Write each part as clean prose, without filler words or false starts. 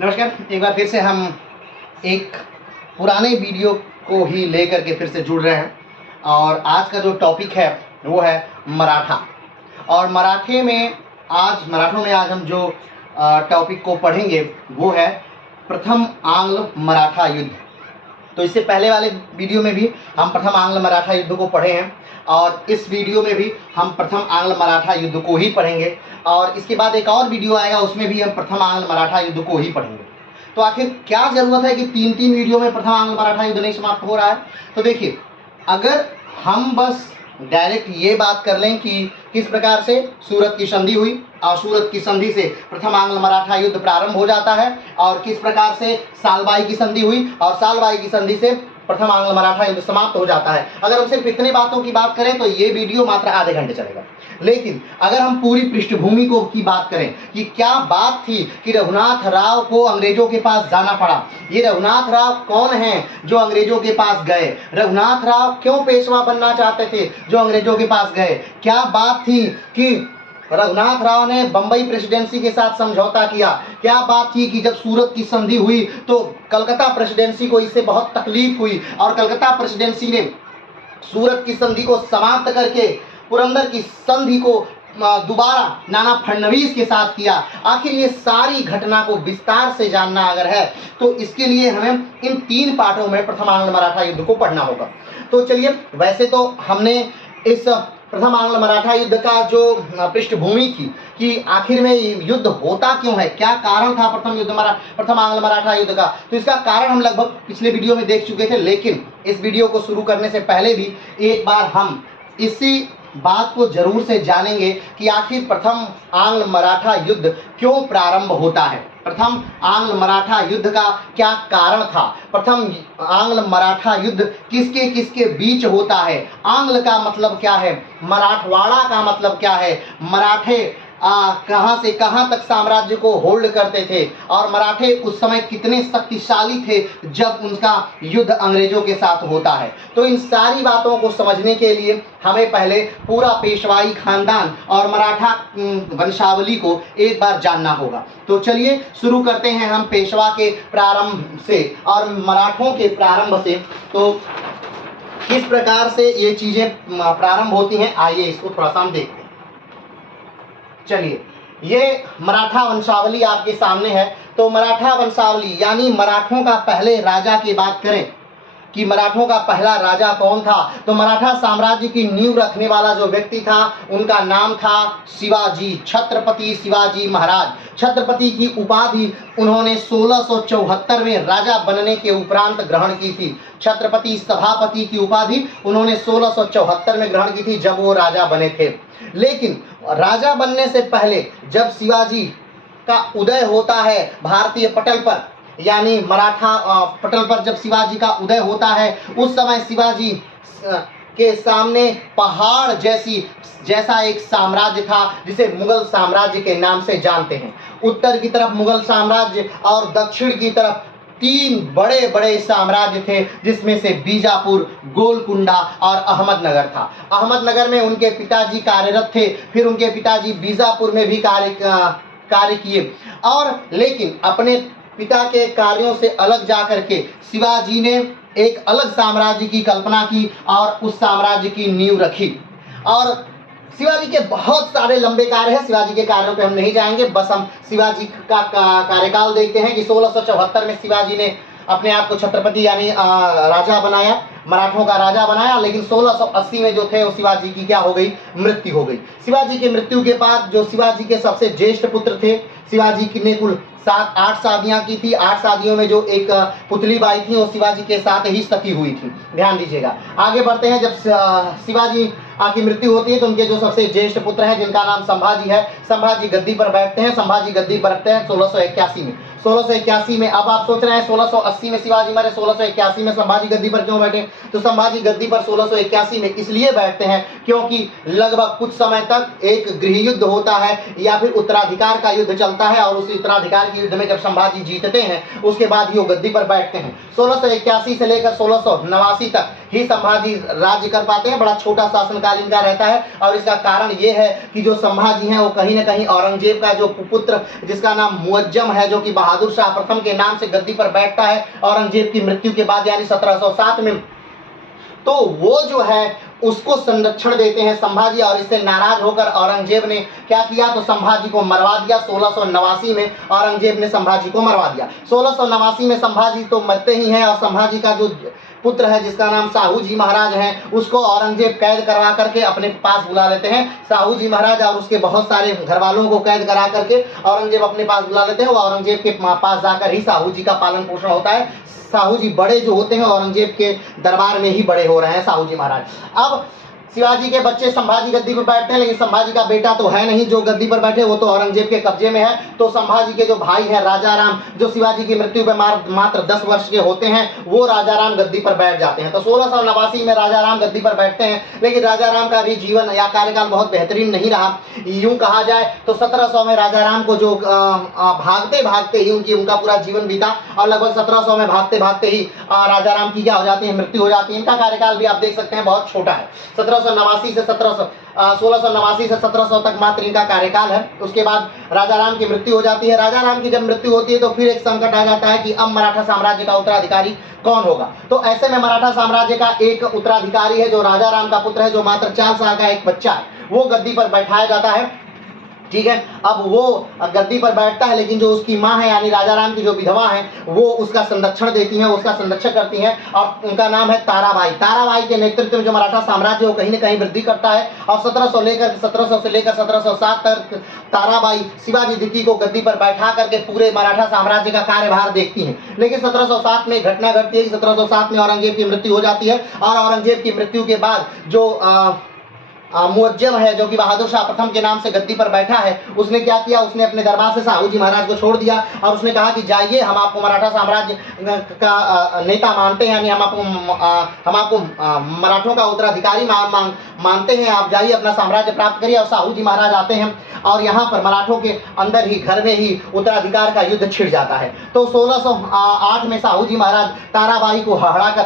नमस्कार, एक बार फिर से हम एक पुराने वीडियो को ही लेकर के फिर से जुड़ रहे हैं और आज का जो टॉपिक है वो है मराठा। और मराठों में आज हम जो टॉपिक को पढ़ेंगे वो है प्रथम आंग्ल मराठा युद्ध। तो इससे पहले वाले वीडियो में भी हम प्रथम आंग्ल मराठा युद्ध को पढ़े हैं और इस वीडियो में भी हम प्रथम आंग्ल मराठा युद्ध को ही पढ़ेंगे और इसके बाद एक और वीडियो आएगा, उसमें भी हम प्रथम आंग्ल मराठा युद्ध को ही पढ़ेंगे। तो आखिर क्या ज़रूरत है कि तीन तीन वीडियो में प्रथम आंग्ल मराठा युद्ध नहीं समाप्त हो रहा है? तो देखिए, अगर हम बस डायरेक्ट ये बात कर लें कि किस प्रकार से सूरत की संधि हुई और सूरत की संधि से प्रथम आंग्ल मराठा युद्ध प्रारंभ हो जाता है और किस प्रकार से सालबाई की संधि हुई और सालबाई की संधि से प्रथम आंग्ल मराठा युद्ध समाप्त हो जाता है, अगर हम सिर्फ इतने बातों की बात करें तो ये वीडियो मात्र आधे घंटे चलेगा। लेकिन अगर हम पूरी पृष्ठभूमि को की बात करें कि क्या बात थी कि रघुनाथ राव को अंग्रेजों के पास जाना पड़ा, ये रघुनाथ राव कौन हैं जो अंग्रेजों के पास गए, रघुनाथ राव क्यों पेशवा बनना चाहते थे जो अंग्रेजों के पास गए, क्या बात थी कि रघुनाथ राव ने बंबई प्रेसिडेंसी के साथ समझौता किया, क्या बात थी कि जब सूरत की संधि हुई तो कलकत्ता प्रेसिडेंसी को इससे बहुत तकलीफ हुई और कलकत्ता प्रेसिडेंसी ने सूरत की संधि को समाप्त करके पुरंदर की संधि को दोबारा नाना फडणवीस के साथ किया। आखिर ये सारी घटना को विस्तार से जानना अगर है तो इसके लिए हमें इन तीन पार्टों में प्रथम आंग्ल मराठा युद्ध को पढ़ना होगा। तो चलिए, वैसे तो हमने इस प्रथम आंग्ल मराठा युद्ध का जो पृष्ठभूमि थी कि आखिर में युद्ध होता क्यों है, क्या कारण था प्रथम आंग्ल मराठा युद्ध का, तो इसका कारण हम लगभग पिछले वीडियो में देख चुके थे। लेकिन इस वीडियो को शुरू करने से पहले भी एक बार हम इसी बात को जरूर से जानेंगे कि आखिर प्रथम आंग्ल मराठा युद्ध क्यों प्रारंभ होता है, प्रथम आंग्ल मराठा युद्ध का क्या कारण था, प्रथम आंग्ल मराठा युद्ध किसके किसके बीच होता है, आंग्ल का मतलब क्या है, मराठवाड़ा का मतलब क्या है, मराठे कहाँ से कहाँ तक साम्राज्य को होल्ड करते थे और मराठे उस समय कितने शक्तिशाली थे जब उनका युद्ध अंग्रेजों के साथ होता है। तो इन सारी बातों को समझने के लिए हमें पहले पूरा पेशवाई खानदान और मराठा वंशावली को एक बार जानना होगा। तो चलिए शुरू करते हैं हम पेशवा के प्रारंभ से और मराठों के प्रारंभ से। तो किस प्रकार से ये चीज़ें प्रारंभ होती हैं, आइए इसको थोड़ा सा हम देखते हैं। चलिए, ये मराठा वंशावली आपके सामने है। तो मराठा वंशावली यानी मराठों का पहले राजा की बात करें कि मराठों का पहला राजा कौन था, तो मराठा साम्राज्य की नींव रखने वाला जो व्यक्ति था उनका नाम था शिवाजी, छत्रपति शिवाजी महाराज। छत्रपति की उपाधि उन्होंने 1674 में राजा बनने के उपरांत ग्रहण की थी। छत्रपति सभापति की उपाधि उन्होंने 1674 में ग्रहण की थी जब वो राजा बने थे। लेकिन राजा बनने से पहले जब शिवाजी का उदय होता है भारतीय पटल पर, यानी मराठा पटल पर जब शिवाजी का उदय होता है, उस समय शिवाजी के सामने पहाड़ जैसा एक साम्राज्य था जिसे मुगल साम्राज्य के नाम से जानते हैं। उत्तर की तरफ मुगल साम्राज्य और दक्षिण की तरफ तीन बड़े बड़े साम्राज्य थे जिसमें से बीजापुर, गोलकुंडा और अहमदनगर था। अहमदनगर में उनके पिताजी कार्यरत थे, फिर उनके पिताजी बीजापुर में भी कार्य किए और लेकिन अपने पिता के कार्यों से अलग जाकर के शिवाजी ने एक अलग साम्राज्य की कल्पना की और उस साम्राज्य की नींव रखी। और शिवाजी के बहुत सारे लंबे कार्य हैं, शिवाजी के कार्यों पे हम नहीं जाएंगे, बस हम शिवाजी का कार्यकाल देखते हैं कि 1674 में शिवाजी ने अपने आप को छत्रपति यानी राजा बनाया, मराठों का राजा बनाया। लेकिन 1680 में जो थे वो शिवाजी की क्या हो गई, मृत्यु हो गई। शिवाजी की मृत्यु के बाद जो शिवाजी के सबसे ज्येष्ठ पुत्र थे, शिवाजी ने कुल 7-8 शादियां की थी। 8 शादियों में जो एक पुतली बाई थी वो शिवाजी के साथ ही सती हुई थी, ध्यान दीजिएगा। आगे बढ़ते हैं, जब शिवाजी की मृत्यु होती है तो उनके जो सबसे ज्येष्ठ पुत्र हैं जिनका नाम संभाजी है, संभाजी गद्दी पर बैठते हैं। संभाजी गद्दी पर बैठते हैं 1681 में। 1681 में, अब आप सोच रहे हैं 1680 में शिवाजी मरे, 1681 में संभाजी गद्दी पर क्यों बैठे, तो संभाजी गद्दी पर 1681 में इसलिए बैठते हैं क्योंकि लगभग कुछ समय तक एक गृह युद्ध होता है या फिर उत्तराधिकार का युद्ध चलता है और उस उत्तराधिकार के युद्ध में जब संभाजी जीतते हैं उसके बाद ही वो गद्दी पर बैठते हैं। 1681 से लेकर 1689 तक ही संभाजी राज्य कर पाते हैं, बड़ा छोटा शासनकाल इनका रहता है। और इसका कारण ये है कि जो संभाजी हैं वो कहीं ना कहीं औरंगजेब का जो पुत्र जिसका नाम मुअज्जम है, जो कि बहादुर शाह प्रथम के नाम से गद्दी पर बैठता है औरंगजेब की मृत्यु के बाद यानी 1707 में, तो वो जो है उसको संरक्षण देते हैं संभाजी। और इससे नाराज होकर औरंगजेब ने क्या किया, तो संभाजी को मरवा दिया। 1689 में औरंगजेब ने संभाजी को मरवा दिया। 1689 में संभाजी तो मरते ही हैं और संभाजी का जो पुत्र है जिसका नाम साहू जी महाराज है, उसको औरंगजेब कैद करवा करके अपने पास बुला लेते हैं। साहू जी महाराज और उसके बहुत सारे घर वालों को कैद करा करके औरंगजेब अपने पास बुला लेते हैं। वो औरंगजेब के पास जाकर ही साहू जी का पालन पोषण होता है। साहू जी बड़े जो होते हैं औरंगजेब के दरबार में ही बड़े हो रहे हैं साहू जी महाराज। अब शिवाजी के बच्चे संभाजी गद्दी पर बैठते हैं, लेकिन संभाजी का बेटा तो है नहीं जो गद्दी पर बैठे, वो तो औरंगजेब के कब्जे में है। तो संभाजी के जो भाई है राजाराम, जो शिवाजी की मृत्यु पर मात्र 10 वर्ष के होते हैं, वो राजाराम गद्दी पर बैठ जाते हैं। तो 1689 में राजाराम गद्दी पर बैठते हैं, लेकिन राजाराम का भी जीवन या कार्यकाल बहुत बेहतरीन नहीं रहा। यूं कहा जाए तो 1700 में राजाराम को जो भागते भागते ही उनका पूरा जीवन बीता, और लगभग 1700 में भागते भागते ही राजाराम की क्या हो जाती है, मृत्यु हो जाती है। इनका कार्यकाल भी आप देख सकते हैं बहुत छोटा है, 1689 से 1700 तक मात्र इनका कार्यकाल है। उसके बाद राजाराम की मृत्यु हो जाती है। राजाराम की जब मृत्यु होती है तो फिर एक संकट आ जाता है कि अब मराठा साम्राज्य का उत्तराधिकारी कौन होगा। तो ऐसे में मराठा साम्राज्य का एक उत्तराधिकारी है जो राजाराम का पुत्र है, जो मात्र 4 साल का एक बच्चा है, वो गद्दी पर बैठाया जाता है। ठीक है, अब वो गद्दी पर बैठता है, लेकिन जो उसकी माँ है यानी राजाराम की जो विधवा है वो उसका संरक्षण देती हैं, उसका संरक्षण करती हैं, और उनका नाम है ताराबाई। ताराबाई के नेतृत्व में जो मराठा साम्राज्य वो कहीं न कहीं वृद्धि करता है। और 1700 से लेकर 1707 तक ताराबाई शिवाजी द्वितीय को गद्दी पर बैठा करके पूरे मराठा साम्राज्य का कार्यभार देखती हैं। लेकिन 1707 में घटना घटती है कि 1707 में औरंगजेब की मृत्यु हो जाती है। और औरंगजेब की मृत्यु के बाद जो मुअज्जम है, जो कि बहादुर शाह प्रथम के नाम से गद्दी पर बैठा है, उसने क्या किया, उसने अपने दरबार से साहू जी महाराज को छोड़ दिया और उसने कहा कि जाइए, हम आपको मराठा साम्राज्य का नेता मानते हैं, यानी हम आपको मराठों का उत्तराधिकारी मानते हैं, आप जाइए अपना साम्राज्य प्राप्त करिए। और साहू जी महाराज आते हैं और यहाँ पर मराठों के अंदर ही घर में ही उत्तराधिकार का युद्ध छिड़ जाता है। तो 1608 में साहू जी महाराज ताराबाई को हरा कर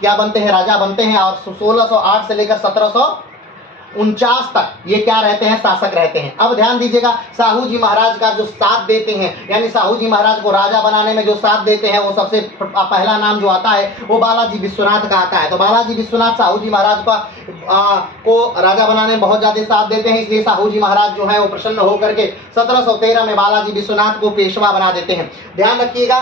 क्या बनते हैं, राजा बनते हैं। और 1608 से लेकर 1749 तक ये क्या रहते हैं, शासक रहते हैं। अब ध्यान दीजिएगा, साहू जी महाराज का जो साथ देते हैं, यानी साहू जी महाराज को राजा बनाने में जो साथ देते हैं, वो सबसे पहला नाम जो आता है वो बालाजी विश्वनाथ का आता है। तो बालाजी विश्वनाथ साहू जी महाराज को राजा बनाने में बहुत ज्यादा साथ देते हैं, इसलिए साहू जी महाराज जो है वो प्रसन्न होकर के 1713 में बालाजी विश्वनाथ को पेशवा बना देते हैं। ध्यान रखिएगा,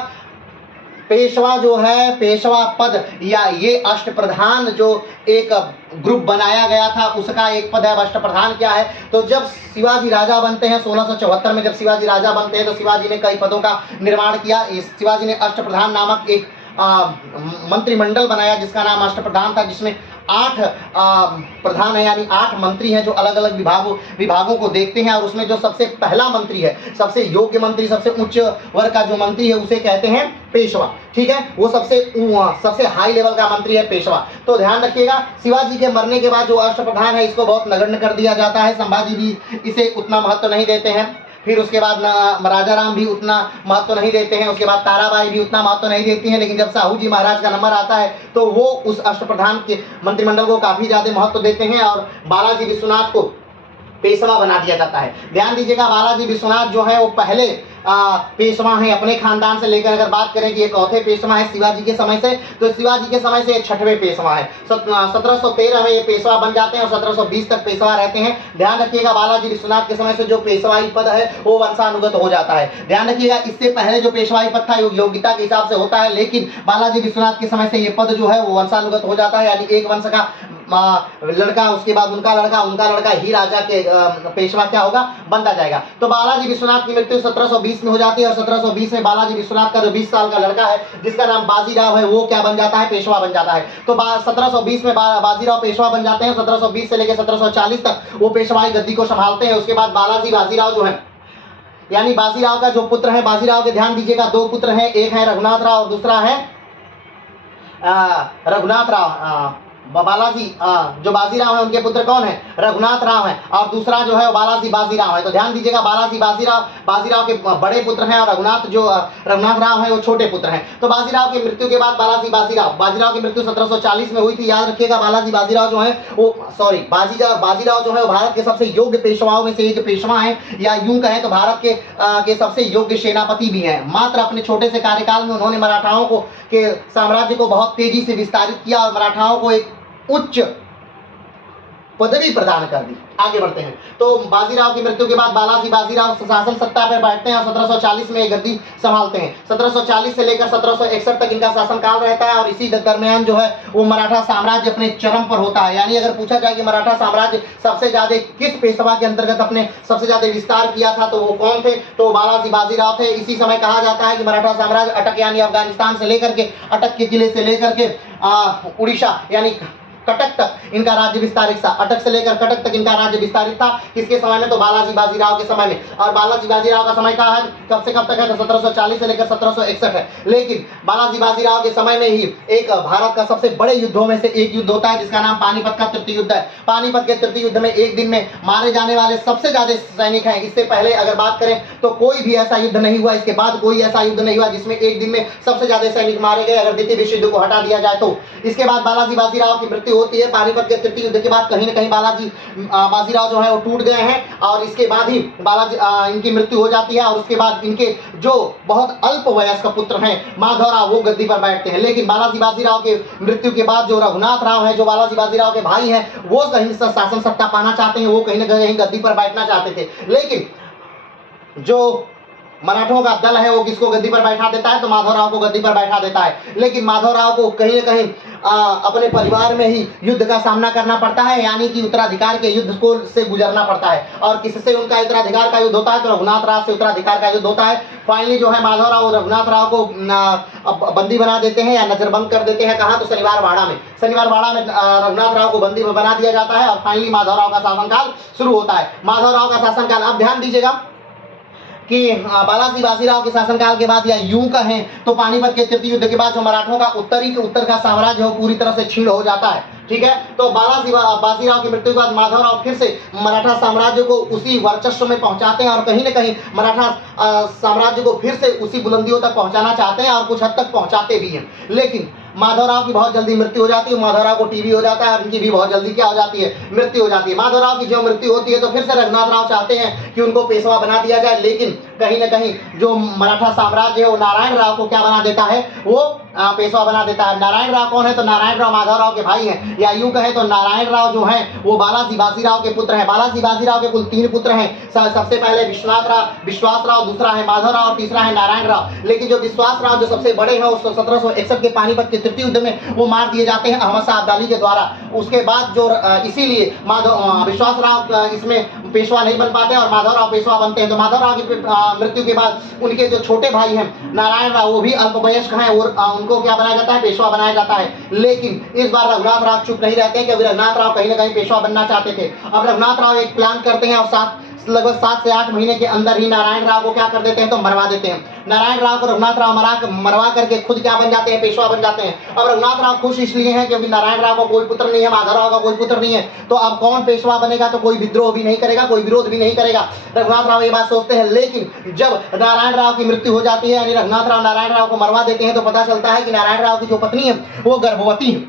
पेशवा जो है, पेशवा पद या ये अष्टप्रधान जो एक ग्रुप बनाया गया था उसका एक पद है। अष्टप्रधान क्या है, तो जब शिवाजी राजा बनते हैं 1674 में, जब शिवाजी राजा बनते हैं तो शिवाजी ने कई पदों का निर्माण किया। शिवाजी ने अष्टप्रधान नामक एक मंत्रिमंडल बनाया जिसका नाम अष्टप्रधान था, जिसमें 8 प्रधान है, यानी 8 मंत्री हैं जो अलग अलग विभागों को देखते हैं। और उसमें जो सबसे पहला मंत्री है, सबसे योग्य मंत्री, सबसे उच्च वर्ग का जो मंत्री है उसे कहते हैं पेशवा। ठीक है, वो सबसे हाई लेवल का मंत्री है पेशवा। तो ध्यान रखिएगा, शिवाजी के मरने के बाद जो अष्टप्रधान है इसको बहुत नगण्य कर दिया जाता है। संभाजी भी इसे उतना महत्व नहीं देते हैं, फिर उसके बाद राजाराम भी उतना महत्व नहीं देते हैं, उसके बाद ताराबाई भी उतना महत्व नहीं देती हैं। लेकिन जब साहू जी महाराज का नंबर आता है तो वो उस अष्टप्रधान के मंत्रिमंडल को काफी ज्यादा महत्व देते हैं और बालाजी विश्वनाथ को पेशवा बना दिया जाता है। ध्यान दीजिएगा, बालाजी विश्वनाथ जो है वो पहले पेशवा हैं अपने खानदान से लेकर, अगर बात करें कि एक चौथे पेशवा है शिवाजी के समय से, तो शिवाजी के समय से एक 6वें पेशवा है। 1713 में ये पेशवा बन जाते हैं और 1720 तक पेशवा रहते हैं। ध्यान रखिएगा, बालाजी विश्वनाथ के समय से जो पेशवाई पद है वो वंशानुगत हो जाता है। ध्यान रखिएगा, इससे पहले जो पेशवाई पद था योग्यता के हिसाब से होता है, लेकिन बालाजी विश्वनाथ के समय से ये पद जो है वो वंशानुगत हो जाता है, यानी एक वंश का लड़का, उसके बाद उनका लड़का ही राजा के पेशवा क्या होगा, बनता जाएगा। तो बालाजी विश्वनाथ की मृत्यु 1720 में हो जाती है और 1720 में बालाजी विश्वनाथ का जो 20 साल का लड़का है जिसका नाम बाजीराव है वो क्या बन जाता है, पेशवा बन जाता है। तो 1720 में बाजीराव पेशवा बन जाते हैं। 1720 से लेकर 1740 तक वो पेशवाई गद्दी को संभालते हैं। उसके बाद बाजीराव जो है, यानी बाजीराव का जो पुत्र है, बाजीराव के ध्यान दीजिएगा 2 पुत्र हैं, एक है रघुनाथ राव और दूसरा है रघुनाथ राव। बालाजी जो बाजीराव है उनके पुत्र कौन है, रघुनाथ राव है, और दूसरा जो है वो बालाजी बाजीराव है। तो ध्यान दीजिएगा, बालाजी बाजीराव के बड़े पुत्र हैं और रघुनाथ राव है वो छोटे पुत्र हैं। तो बाजीराव की मृत्यु के बाद बालाजी बाजीराव की मृत्यु 1740 में हुई थी। याद रखिएगा, बालाजी बाजीराव जो है वो बाजीराव जो है वो भारत के सबसे योग्य पेशवाओं में से एक पेशवा है, या यूं कहें तो भारत के सबसे योग्य सेनापति भी हैं। मात्र अपने छोटे से कार्यकाल में उन्होंने मराठाओं के साम्राज्य को बहुत तेजी से विस्तारित किया और मराठाओं को एक उच्च पदवी प्रदान कर दी। आगे बढ़ते हैं। तो बाजीराव की मृत्यु के बाद बालाजी बाजीराव शासन सत्ता पर बैठते हैं और 1740 में गद्दी संभालते हैं। 1740 से लेकर 1761 तक इनका शासनकाल रहता है और इसी दरमियान जो है वो मराठा साम्राज्य अपने चरम पर होता है। यानी अगर पूछा जाए कि मराठा साम्राज्य सबसे ज्यादा किस पेशवा के अंतर्गत अपने सबसे ज्यादा विस्तार किया था, तो वो कौन थे, तो बालाजी बाजीराव थे। इसी समय कहा जाता है कि मराठा साम्राज्य अटक यानी अफगानिस्तान से लेकर के अटक के किले से लेकर के उड़ीसा यानी कटक तक इनका राज्य विस्तारित था। अटक से लेकर कटक तक इनका राज्य विस्तारित था। किसके समय में, तो बालाजी बाजीराव के समय में। और बालाजी बाजीराव का समय कहा है कब से कब तक है, तो 1740 से लेकर 1761 है। लेकिन बालाजी बाजीराव के समय में ही एक भारत का सबसे बड़े युद्धों में से एक युद्ध होता है जिसका नाम पानीपत का तृतीय युद्ध है। पानीपत के तृतीय युद्ध में एक दिन में मारे जाने वाले सबसे ज्यादा सैनिक हैं। इससे पहले अगर बात करें तो कोई भी ऐसा युद्ध नहीं हुआ, इसके बाद कोई ऐसा युद्ध नहीं हुआ जिसमें एक दिन में सबसे ज्यादा सैनिक मारे गए, अगर द्वितीय विश्व युद्ध को हटा दिया जाए तो। इसके बाद बालाजी बाजीराव की मृत्यु होती है। पानीपत के तृतीय युद्ध के बाद कहीं ना कहीं बालाजी बाजीराव जो है वो टूट गए हैं और इसके बाद ही इनकी मृत्यु हो जाती है। और उसके बाद इनके जो बहुत अल्प वयस्क पुत्र हैं माधवराव, वो गद्दी पर बैठते हैं। लेकिन बालाजी बाजीराव के मृत्यु के बाद जो रघुनाथ राव है, जो बालाजी बाजीराव के भाई हैं, वो कहीं शासन सत्ता पाना चाहते हैं, वो कहीं ना कहीं गद्दी पर बैठना चाहते थे। लेकिन जो मराठों का दल है वो किसको गद्दी पर बैठा देता है, तो माधवराव को गद्दी पर बैठा देता है। लेकिन माधवराव को कहीं न कहीं अपने परिवार में ही युद्ध का सामना करना पड़ता है, यानी कि उत्तराधिकार के युद्ध को से गुजरना पड़ता है। और किससे उनका उत्तराधिकार का युद्ध होता है, तो रघुनाथ राव से उत्तराधिकार का युद्ध होता है। फाइनली जो है माधवराव रघुनाथ राव को बंदी बना देते हैं या नजरबंद कर देते हैं। कहाँ, तो शनिवार वाड़ा में रघुनाथ राव को बंदी बना दिया जाता है और फाइनली माधवराव का शासनकाल शुरू होता है। माधवराव का शासनकाल, अब ध्यान दीजिएगा कि बालाजी बाजीराव के शासनकाल के बाद या यूं कहें तो पानीपत के तृतीय युद्ध के बाद जो मराठों का उत्तर का साम्राज्य हो पूरी तरह से छीन हो जाता है। ठीक है, तो बालाजी बाजीराव की मृत्यु के बाद माधवराव फिर से मराठा साम्राज्य को उसी वर्चस्व में पहुंचाते हैं और कहीं न कहीं मराठा साम्राज्य को फिर से उसी बुलंदियों तक पहुंचाना चाहते हैं और कुछ हद तक पहुंचाते भी हैं। लेकिन माधवराव की बहुत जल्दी मृत्यु हो जाती है। माधवराव को टीबी हो जाता है, उनकी भी बहुत जल्दी क्या हो जाती है, मृत्यु हो जाती है। माधवराव की जो मृत्यु होती है तो फिर से रघुनाथ राव चाहते हैं कि उनको पेशवा बना दिया जाए, लेकिन कहीं ना कहीं जो मराठा साम्राज्य है वो नारायण राव को क्या बना देता है, वो पेशवा बना देता है। नारायण राव कौन है, तो नारायण राव माधवराव के भाई हैं, या यूं कहें तो नारायण राव जो है वो बालाजी बाजीराव के पुत्र हैं। बालाजी बाजीराव के कुल 3 पुत्र हैं। सबसे पहले विश्वास राव, दूसरा है माधवराव और तीसरा है नारायण राव। लेकिन जो विश्वास राव जो सबसे बड़े हैं उसको 1761 के पानीपत के तृतीय युद्ध में वो मार दिए जाते हैं अहमद शाह अब्दाली के द्वारा। उसके बाद जो इसीलिए विश्वास राव इसमें पेशवा नहीं बन पाते और माधवराव पेशवा बनते हैं। तो माधवराव की मृत्यु के बाद उनके जो छोटे भाई हैं नारायण राव, वो भी अल्पवयस्क हैं और उनको क्या बनाया जाता है, पेशवा बनाया जाता है। लेकिन इस बार रघुनाथ राव चुप नहीं रहते क्योंकि रघुनाथ राव कहीं ना कहीं पेशवा बनना चाहते थे। अब रघुनाथ राव एक प्लान करते हैं और लगभग 7 से 8 महीने के अंदर ही नारायण राव को क्या कर देते हैं, तो मरवा देते हैं। नारायण राव को रघुनाथ राव मरवा करके खुद क्या बन जाते हैं, पेशवा बन जाते हैं। अब रघुनाथ राव खुश इसलिए हैं क्योंकि नारायण राव का कोई पुत्र नहीं है, माधवराव का कोई पुत्र नहीं है, तो अब कौन पेशवा बनेगा, तो कोई विद्रोह भी नहीं करेगा, कोई विरोध भी नहीं करेगा। रघुनाथ राव ये बात सोचते हैं। लेकिन जब नारायण राव की मृत्यु हो जाती है, यानी रघुनाथ राव नारायण राव को मरवा देते हैं, तो पता चलता है कि नारायण राव की जो पत्नी है वो गर्भवती है।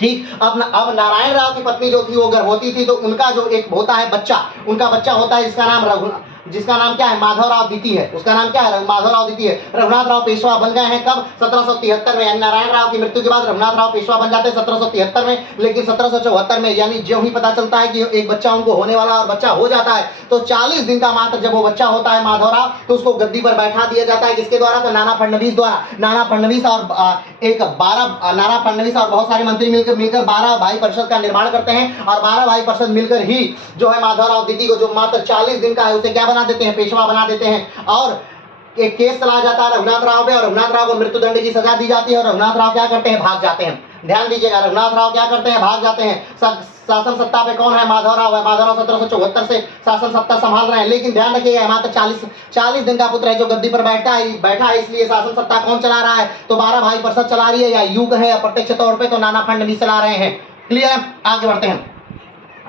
ठीक, अब नारायण राव की पत्नी जो थी वो गर्भवती थी, तो उनका जो एक होता है बच्चा, उनका बच्चा होता है जिसका नाम क्या है, माधवराव द्वितीय है। उसका नाम क्या है, माधवराव द्वितीय है। रघुनाथ राव पेशवा बन गए हैं कब, 1773 में, यानी नारायण राव की मृत्यु के बाद रघुनाथ राव पेशवा बन जाते हैं 1773 में। लेकिन 1774 में यानी जो ही पता चलता है कि एक बच्चा उनको होने वाला और बच्चा हो जाता है, तो 40 दिन का मात्र जब वो बच्चा होता है माधवराव, तो उसको गद्दी पर बैठा दिया जाता है। किसके द्वारा, तो नाना फडणवीस द्वारा। नाना फडणवीस और बहुत सारे मंत्री मिलकर 12 भाई परिषद का निर्माण करते हैं और 12 भाई परिषद मिलकर ही जो है माधवराव द्वितीय को जो मात्र 40 दिन का है उसे क्या बना देते हैं, पेशवा बना देते हैं। और एक केस चलाया जाता है रघुनाथ राव पे और रघुनाथ राव को मृत्युदंड की सजा दी जाती है और रघुनाथ राव क्या करते हैं, भाग जाते हैं। ध्यान दीजिएगा, रघुनाथ राव क्या करते हैं, भाग जाते हैं। शासन सत्ता पे कौन है, माधवराव है। माधवराव 1774 से शासन सत्ता संभाल रहे हैं, लेकिन ध्यान रखिएगा मात्र 40 दिन का पुत्र है जो गद्दी पर बैठा है, इसलिए शासन सत्ता कौन चला रहा है, तो 12 भाई परिषद चला रही है, या यूं कहे अप्रत्यक्ष तौर पे तो नाना फडणवीस चला रहे हैं। क्लियर, आगे बढ़ते हैं।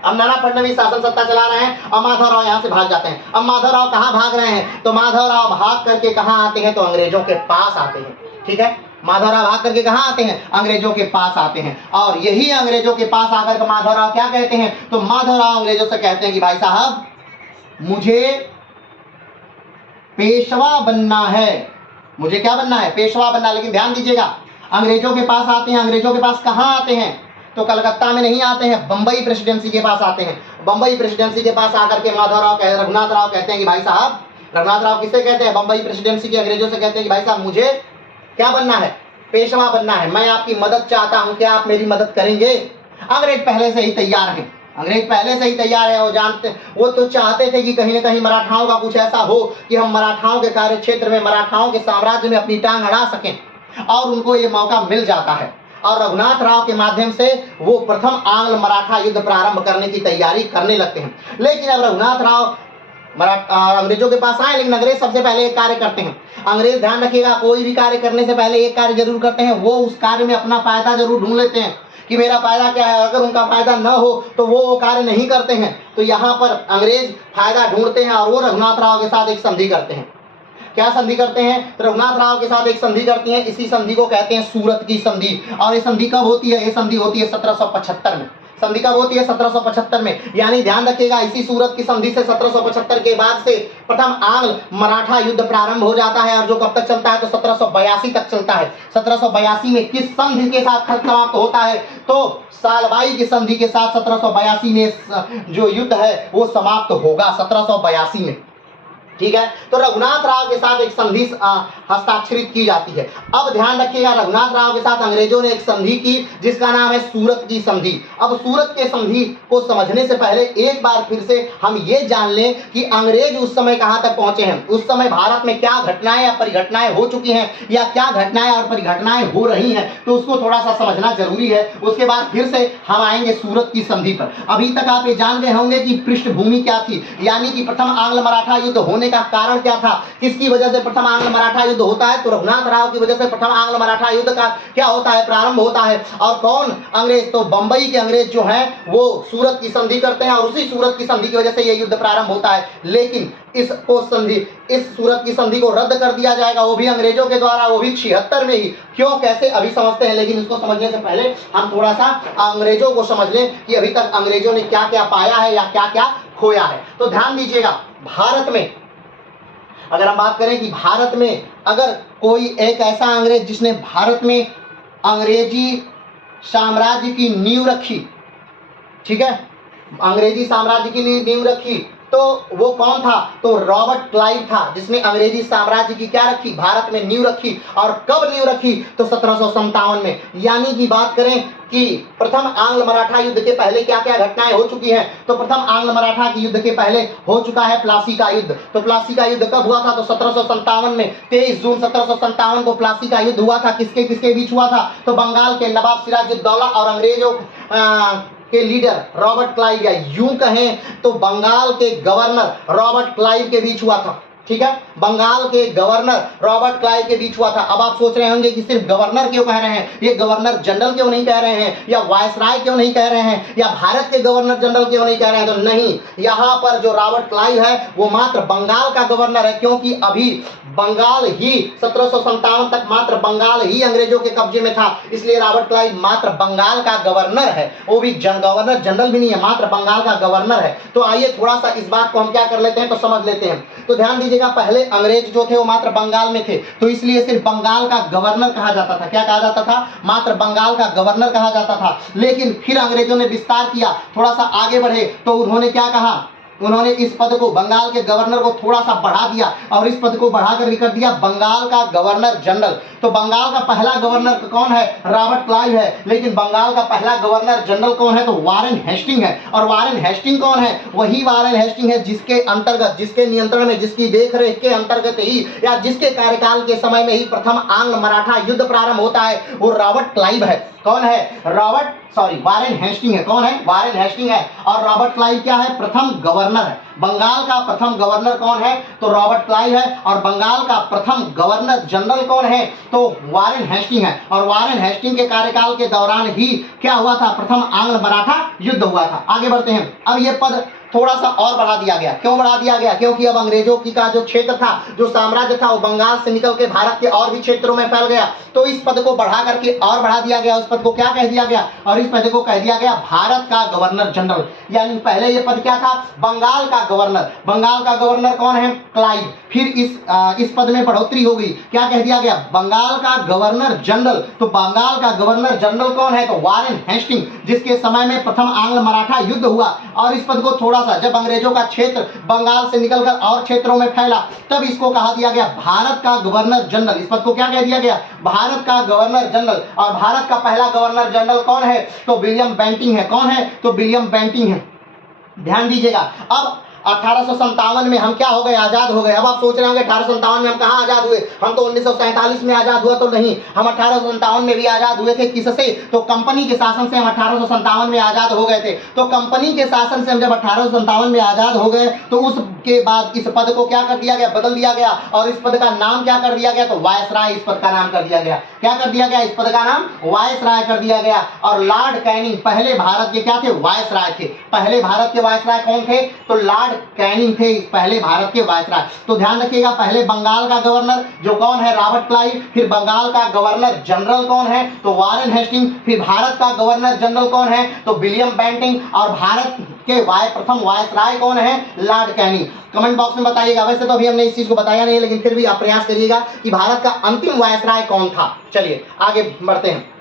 अब नाना फडणवीस शासन सत्ता चला रहे हैं और माधवराव यहाँ से भाग जाते हैं। अब माधवराव कहाँ भाग रहे हैं, तो माधवराव भाग करके कहाँ आते हैं, तो अंग्रेजों के पास आते हैं। ठीक है, माधवराव भाग करके कहाँ आते हैं, अंग्रेजों के पास आते हैं। और यही अंग्रेजों के पास आकर के माधवराव क्या कहते हैं, तो माधवराव अंग्रेजों से कहते हैं कि भाई साहब मुझे पेशवा बनना है, मुझे क्या बनना है, पेशवा बनना। लेकिन ध्यान दीजिएगा, अंग्रेजों के पास आते हैं, अंग्रेजों के पास कहाँ आते हैं, तो कलकत्ता में नहीं आते हैं, बंबई प्रेसिडेंसी के पास आते हैं। बंबई प्रेसिडेंसी के पास आकर के रघुनाथ राव कहते हैं कि भाई साहब, रघुनाथ राव किससे कहते हैं, बंबई प्रेसिडेंसी के अंग्रेजों से कहते हैं कि भाई साहब मुझे क्या बनना है, पेशवा बनना है, मैं आपकी मदद चाहता हूं, क्या आप मेरी मदद करेंगे। अंग्रेज पहले से ही तैयार हैं, अंग्रेज पहले से ही तैयार है, वो जानते, वो तो चाहते थे कि कहीं ना कहीं मराठाओं का कुछ ऐसा हो कि हम मराठाओं के कार्य क्षेत्र में, मराठाओं के साम्राज्य में अपनी टांग अड़ा सकें, और उनको ये मौका मिल जाता है। और रघुनाथ राव के माध्यम से वो प्रथम आंग्ल मराठा युद्ध प्रारंभ करने की तैयारी करने लगते हैं। लेकिन अब रघुनाथ राव अंग्रेजों के पास आए, लेकिन अंग्रेज सबसे पहले एक कार्य करते हैं। अंग्रेज ध्यान रखिएगा, कोई भी कार्य करने से पहले एक कार्य जरूर करते हैं, वो उस कार्य में अपना फायदा जरूर ढूंढ लेते हैं कि मेरा फायदा क्या है। अगर उनका फायदा न हो तो वो कार्य नहीं करते हैं। तो यहाँ पर अंग्रेज फायदा ढूंढते हैं और वो रघुनाथ राव के साथ एक संधि करते हैं। क्या संधि करते हैं, तो रघुनाथ राव के साथ एक संधि करती हैं। इसी संधि को कहते हैं सूरत की संधि। और ये संधि कब होती है, ये संधि होती है 1775 में। संधि कब होती है, 1775 में। यानी ध्यान रखिएगा, इसी सूरत की संधि से 1775 के बाद से प्रथम आंग्ल मराठा युद्ध प्रारंभ हो जाता है, और जो कब तक चलता है, तो 1782 तक चलता है। 1782 में किस संधि के साथ समाप्त होता है, तो सालबाई की संधि के साथ 1782 में जो युद्ध है वो समाप्त होगा 1782 में। ठीक है, तो रघुनाथ राव के साथ एक संधि हस्ताक्षरित की जाती है। अब ध्यान रखिएगा, रघुनाथ राव के साथ अंग्रेजों ने एक संधि की जिसका नाम है सूरत की संधि। अब सूरत के संधि को समझने से पहले एक बार फिर से हम ये जान लें कि अंग्रेज उस समय कहां तक पहुंचे हैं, उस समय भारत में क्या घटनाएं या परिघटनाएं हो चुकी हैं, या क्या घटनाएं और परिघटनाएं हो रही हैं, तो उसको थोड़ा सा समझना जरूरी है। उसके बाद फिर से हम आएंगे सूरत की संधि पर। अभी तक आप ये जान गए होंगे कि पृष्ठभूमि क्या थी, यानी कि प्रथम आंग्ल मराठा युद्ध होने का कारण क्या था, किसकी वजह से प्रथम आंग्ल मराठा युद्ध होता है, तो रघुनाथ राव की वजह से प्रथम आंग्ल मराठा युद्ध का क्या होता है, प्रारंभ होता है। और कौन अंग्रेज, तो बंबई के अंग्रेज जो हैं वो सूरत की संधि करते हैं, और उसी सूरत की संधि की वजह से ये युद्ध प्रारंभ होता है। लेकिन इस सूरत की संधि को रद्द कर दिया जाएगा, वो भी अंग्रेजों के द्वारा, वो भी 76 में ही। क्यों, कैसे, अभी समझते हैं। लेकिन इसको समझने से पहले हम थोड़ा सा अंग्रेजों को समझ लें कि अभी तक अंग्रेजों ने क्या क्या पाया है या क्या क्या खोया है। तो ध्यान दीजिएगा, भारत में अगर हम बात करें कि भारत में अगर कोई एक ऐसा अंग्रेज जिसने भारत में अंग्रेजी साम्राज्य की नींव रखी, ठीक है, अंग्रेजी साम्राज्य की नींव रखी, तो वो कौन था, तो रॉबर्ट क्लाइव था, जिसने अंग्रेजी साम्राज्य की क्या रखी, भारत में नींव रखी। और कब नींव रखी, तो 1757 में। यानी कि बात करें कि प्रथम आंग्ल मराठा युद्ध के पहले क्या क्या घटनाएं हो चुकी हैं, तो प्रथम आंग्ल मराठा के युद्ध के पहले हो चुका है प्लासी का युद्ध। तो प्लासी का युद्ध कब हुआ था, तो 1757 में। 23 जून 1757 को प्लासी का युद्ध हुआ था। किसके किसके बीच हुआ था, तो बंगाल के नवाब सिराजुद्दौला और अंग्रेजों के लीडर रॉबर्ट क्लाइव, या यूं कहें तो बंगाल के गवर्नर रॉबर्ट क्लाइव के बीच हुआ था। ठीक है, बंगाल के गवर्नर रॉबर्ट क्लाइव के बीच हुआ था। अब आप सोच रहे होंगे कि सिर्फ गवर्नर क्यों कह रहे हैं, ये गवर्नर जनरल क्यों नहीं कह रहे हैं, या वायसराय क्यों नहीं कह रहे हैं, या भारत के गवर्नर जनरल क्यों नहीं कह रहे हैं, तो नहीं, यहाँ पर जो रॉबर्ट क्लाइव है वो मात्र बंगाल का गवर्नर है, क्योंकि अभी बंगाल ही 1757 तक मात्र बंगाल ही अंग्रेजों के कब्जे में था। इसलिए रॉबर्ट क्लाइव मात्र बंगाल का गवर्नर है, वो भी गवर्नर जनरल भी नहीं है, मात्र बंगाल का गवर्नर है। तो आइए थोड़ा सा इस बात को हम क्या कर लेते हैं, तो समझ लेते हैं। तो ध्यान दीजिएगा, पहले अंग्रेज जो थे वो मात्र बंगाल में थे, तो इसलिए सिर्फ बंगाल का गवर्नर कहा जाता था। क्या कहा जाता था, मात्र बंगाल का गवर्नर कहा जाता था। लेकिन फिर अंग्रेजों ने विस्तार किया, थोड़ा सा आगे बढ़े, तो उन्होंने क्या कहा, उन्होंने इस पद को, बंगाल के गवर्नर को थोड़ा सा बढ़ा दिया, और इस पद को बढ़ाकर कर दिया बंगाल का गवर्नर जनरल। तो बंगाल का पहला गवर्नर कौन है, रॉबर्ट क्लाइव है, लेकिन बंगाल का पहला गवर्नर जनरल कौन है, तो वारेन हेस्टिंग है। और वारेन हेस्टिंग कौन है, वही वारेन हेस्टिंग है जिसके अंतर्गत, जिसके नियंत्रण में, जिसकी देखरेख के अंतर्गत ही, या जिसके कार्यकाल के समय में ही प्रथम आंग्ल मराठा युद्ध प्रारंभ होता है, वो रॉबर्ट क्लाइव है। कौन है? वारेन हेस्टिंग है। कौन है? वारेन हेस्टिंग है। और रॉबर्ट क्लाइव क्या है? प्रथम गवर्नर है। बंगाल का प्रथम गवर्नर कौन है? तो रॉबर्ट क्लाइव है। और बंगाल का प्रथम गवर्नर जनरल कौन है? तो वारेन हेस्टिंग है। और वारेन हेस्टिंग के कार्यकाल के दौरान ही क्या हुआ था? प्रथम आंग्ल मराठा युद्ध हुआ था। आगे बढ़ते हैं। अब ये पद थोड़ा सा और बढ़ा दिया गया। क्यों बढ़ा दिया गया? क्योंकि अब अंग्रेजों की का जो क्षेत्र था, जो साम्राज्य था, वो बंगाल से निकल के भारत के और भी क्षेत्रों में फैल गया। तो इस पद को बढ़ा करके और बढ़ा दिया गया। उस पद को क्या कह दिया गया? और इस पद को कह दिया गया भारत का गवर्नर जनरल। यानी पहले ये पद क्या था? बंगाल का गवर्नर। बंगाल का गवर्नर कौन है? क्लाइव। फिर इस पद में बढ़ोतरी हो गई। क्या कह दिया गया? बंगाल का गवर्नर जनरल। तो बंगाल का गवर्नर जनरल कौन है? तो वारेन हेस्टिंग, जिसके समय में प्रथम आंग्ल मराठा युद्ध हुआ। और इस पद को थोड़ा सा, जब अंग्रेजों का क्षेत्र बंगाल से निकलकर और क्षेत्रों में फैला, तब इसको कहा दिया गया भारत का गवर्नर जनरल। इस पद को क्या कह दिया गया? भारत का गवर्नर जनरल। और भारत का पहला गवर्नर जनरल कौन है? तो विलियम बेंटिंग है। कौन है? तो विलियम बेंटिंग है। ध्यान दीजिएगा। अब 1857 में हम क्या हो गए? आजाद हो गए। अब आप सोच रहे होंगे 1857 में हम कहाँ आजाद हुए? हम तो 1947 में आजाद हुआ तो नहीं, हम 1857 में भी आजाद हुए थे। किससे? तो कंपनी के शासन से हम 1857 में आजाद हो गए थे। तो कंपनी के शासन से हम जब 1857 में आजाद हो गए, तो उसके बाद इस पद को क्या कर दिया गया? बदल दिया गया। और इस पद का नाम क्या कर दिया गया? तो वायसराय इस पद का नाम कर दिया गया। क्या कर दिया गया? इस पद का नाम वायसराय कर दिया गया। और लॉर्ड कैनिंग पहले भारत के क्या थे? वायसराय थे। पहले भारत के वायसराय कौन थे? तो लॉर्ड कैनिंग थे पहले भारत के वायसराय। तो ध्यान रखिएगा, पहले बंगाल का गवर्नर जो कौन है? Robert Clive. फिर बंगाल का गवर्नर जनरल कौन है? तो वारेन हेस्टिंग। फिर भारत का गवर्नर जनरल कौन है? तो विलियम बेंटिंग। और भारत के प्रथम वायसराय कौन है? Lord Canning. कमेंट बॉक्स में बताइएगा। वैसे तो अभी हमने इस चीज को बताया नहीं, लेकिन फिर भी आप प्रयास करिएगा कि भारत का अंतिम वायसराय कौन था। चलिए आगे बढ़ते हैं।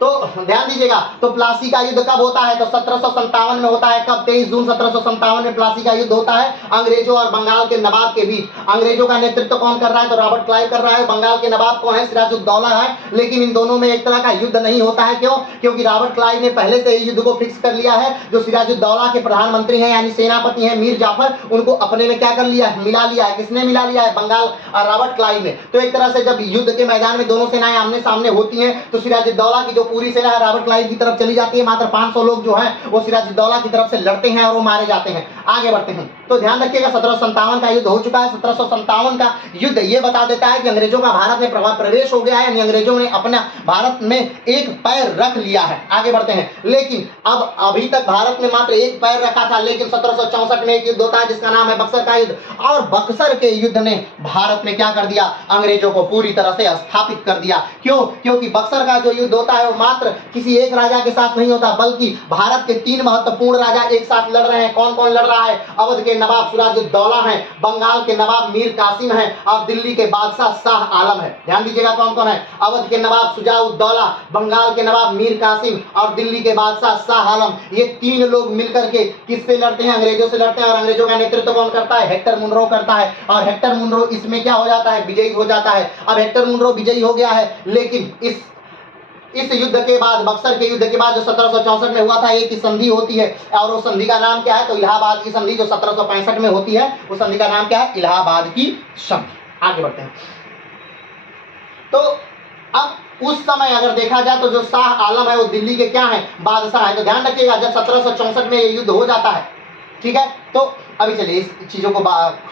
तो ध्यान दीजिएगा, तो प्लासी का युद्ध कब होता है? तो 1757 में होता है। कब? 23 जून 1757 में प्लासी का युद्ध होता है अंग्रेजों और बंगाल के नवाब के बीच। अंग्रेजों का नेतृत्व कौन कर रहा है? तो रॉबर्ट क्लाइव कर रहा है। बंगाल के नवाब कौन है? सिराजुद्दौला है। लेकिन इन दोनों में एक तरह का युद्ध नहीं होता है। क्यों? क्योंकि रॉबर्ट क्लाइव ने पहले से ही युद्ध को फिक्स कर लिया है। जो सिराजुद्दौला के प्रधानमंत्री हैं यानी सेनापति हैं मीर जाफर, उनको अपने में क्या कर लिया है? मिला लिया है। किसने मिला लिया है? बंगाल और रॉबर्ट क्लाइव ने। तो एक तरह से जब युद्ध के मैदान में दोनों सेनाएं आमने सामने होती हैं, तो सिराजुद्दौला की जो पूरी सेना है रॉबर्ट क्लाइव की तरफ चली जाती है। मात्र 500 लोग जो हैं वो सिराजुद्दौला की तरफ से लड़ते हैं और वो मारे जाते हैं। आगे बढ़ते हैं। तो ध्यान रखिएगा, 1757 का युद्ध हो चुका है। 1757 का युद्ध ये बता देता है कि अंग्रेजों का भारत में प्रवेश हो गया है, यानी अंग्रेजों ने अपना भारत में एक पैर रख लिया है। आगे बढ़ते हैं। लेकिन अब अभी तक भारत में मात्र एक पैर रखा था, लेकिन 1764 में एक युद्ध होता है जिसका नाम है बक्सर का युद्ध। और बक्सर के युद्ध ने भारत में क्या कर दिया? अंग्रेजों को पूरी तरह से स्थापित कर दिया। क्यों? क्योंकि बक्सर का जो युद्ध होता है वो मात्र किसी एक राजा के साथ नहीं होता, बल्कि भारत के 3 महत्वपूर्ण राजा एक साथ लड़ रहे हैं। कौन कौन लड़ रहा है? अवध के नवाब सिराजुद्दौला हैं, बंगाल के नवाब मीर कासिम हैं और दिल्ली के बादशाह शाह आलम है। ध्यान दीजिएगा कौन कौन है? अवध के नवाब सुजाउद्दौला, बंगाल के नवाब मीर कासिम और दिल्ली के बादशाह शाह आलम। ये 3 लोग मिलकर के किससे लड़ते हैं? अंग्रेजों से लड़ते हैं। और अंग्रेजों का नेतृत्व कौन करता है? हेक्टर मुनरो करता है। और हेक्टर मुनरो इसमें क्या हो जाता है? विजयी हो जाता है। अब हेक्टर मुनरो विजयी हो गया है, लेकिन इस युद्ध के बाद, बक्सर के युद्ध के बाद जो 1764 में हुआ था, एक की संधि होती है। और वो संधि का नाम क्या है? तो इलाहाबाद की संधि, जो 1765 में होती है। उस संधि का नाम क्या है? इलाहाबाद की संधि। आगे बढ़ते हैं। तो अब उस समय अगर देखा जाए तो जो शाह आलम है वो दिल्ली के क्या है? बादशाह है। तो ध्यान रखिएगा, जब 1764 में ये युद्ध हो जाता है, ठीक है, तो अभी चलिए इस चीजों को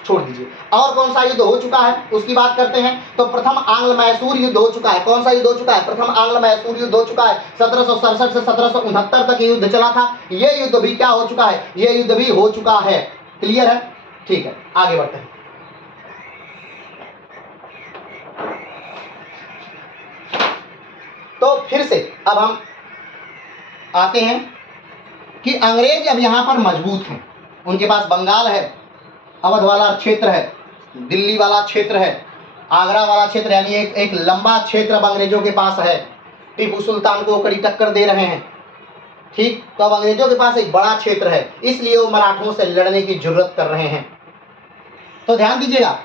छोड़ दीजिए। और कौन सा युद्ध हो चुका है उसकी बात करते हैं। तो प्रथम आंग्ल मैसूर युद्ध हो चुका है। कौन सा युद्ध हो चुका है? प्रथम आंग्ल मैसूर युद्ध हो चुका है। 1767 से 1769 तक युद्ध चला था। ये युद्ध भी क्या हो चुका है? ये युद्ध भी हो चुका है। क्लियर है? ठीक है, आगे बढ़ते हैं। तो फिर से अब हम आते हैं कि अंग्रेज अब यहां पर मजबूत हैं। उनके पास बंगाल है, अवध वाला क्षेत्र है, दिल्ली वाला क्षेत्र है, आगरा वाला क्षेत्र, यानी एक लंबा क्षेत्र अब अंग्रेजों के पास है। टीपू सुल्तान को कड़ी टक्कर दे रहे हैं। ठीक, तो अब अंग्रेजों के पास एक बड़ा क्षेत्र है, इसलिए वो मराठों से लड़ने की जरूरत कर रहे हैं। तो ध्यान दीजिएगा,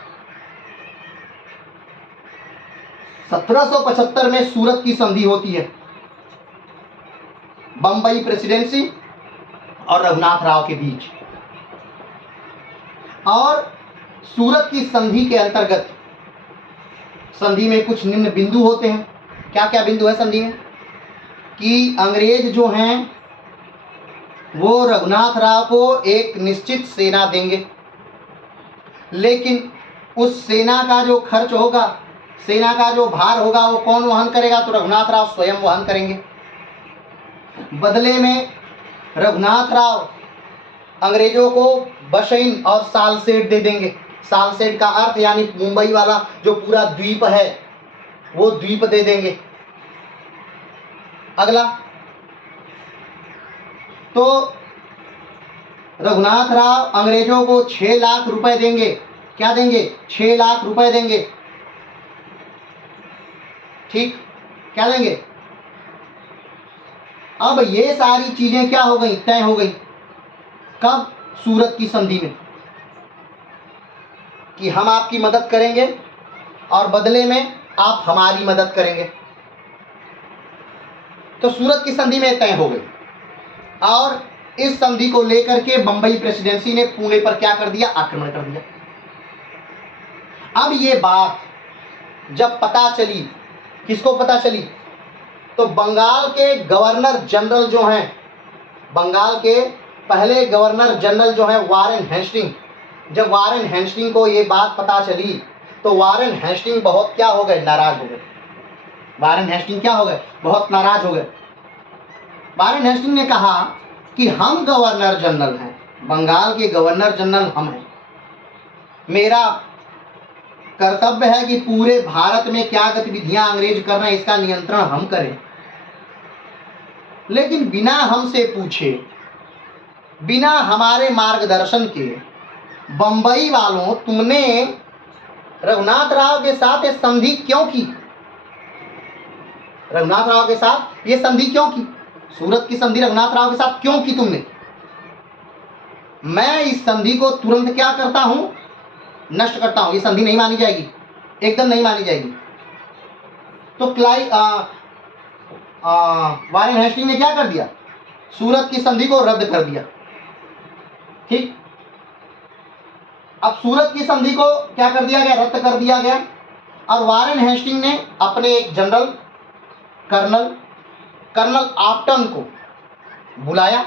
1775 में सूरत की संधि होती है बंबई प्रेसिडेंसी और रघुनाथ राव के बीच। और सूरत की संधि के अंतर्गत, संधि में कुछ निम्न बिंदु होते हैं। क्या क्या बिंदु है संधि में? कि अंग्रेज जो हैं वो रघुनाथ राव को एक निश्चित सेना देंगे, लेकिन उस सेना का जो खर्च होगा, सेना का जो भार होगा, वो कौन वहन करेगा? तो रघुनाथ राव स्वयं वहन करेंगे। बदले में रघुनाथ राव अंग्रेजों को बशैन और सालसेट दे देंगे। सालसेट का अर्थ यानी मुंबई वाला जो पूरा द्वीप है, वो द्वीप दे देंगे। अगला, तो रघुनाथ राव अंग्रेजों को 6 लाख रुपए देंगे। क्या देंगे? 6 लाख रुपए देंगे। ठीक, क्या देंगे? अब ये सारी चीजें क्या हो गई? तय हो गई। कब? सूरत की संधि में, कि हम आपकी मदद करेंगे और बदले में आप हमारी मदद करेंगे। तो सूरत की संधि में तय हो गई, और इस संधि को लेकर के बंबई प्रेसिडेंसी ने पुणे पर क्या कर दिया? आक्रमण कर दिया। अब ये बात जब पता चली, किसको पता चली? तो बंगाल के गवर्नर जनरल जो हैं, बंगाल के पहले गवर्नर जनरल जो है वारेन हेस्टिंग, जब वारेन हेस्टिंग को ये बात पता चली तो वारेन हेस्टिंग बहुत क्या हो गए? नाराज हो गए। वारेन हेस्टिंग क्या हो गए? बहुत नाराज हो गए। वारेन हेस्टिंग ने कहा कि हम गवर्नर जनरल हैं, बंगाल के गवर्नर जनरल हम हैं, मेरा कर्तव्य है कि पूरे भारत में क्या गतिविधियां अंग्रेज कर रहे हैं इसका नियंत्रण हम करें, लेकिन बिना हमसे पूछे, बिना हमारे मार्गदर्शन के बंबई वालों तुमने रघुनाथ राव के साथ ये संधि क्यों की? रघुनाथ राव के साथ ये संधि क्यों की? सूरत की संधि रघुनाथ राव के साथ क्यों की तुमने? मैं इस संधि को तुरंत क्या करता हूं? नष्ट करता हूं। ये संधि नहीं मानी जाएगी, एकदम नहीं मानी जाएगी। तो वारेन हेस्टिंग ने क्या कर दिया? सूरत की संधि को रद्द कर दिया। ठीक, अब सूरत की संधि को क्या कर दिया गया? रद्द कर दिया गया। और वारेन हेस्टिंग ने अपने एक जनरल कर्नल आप्टन को बुलाया,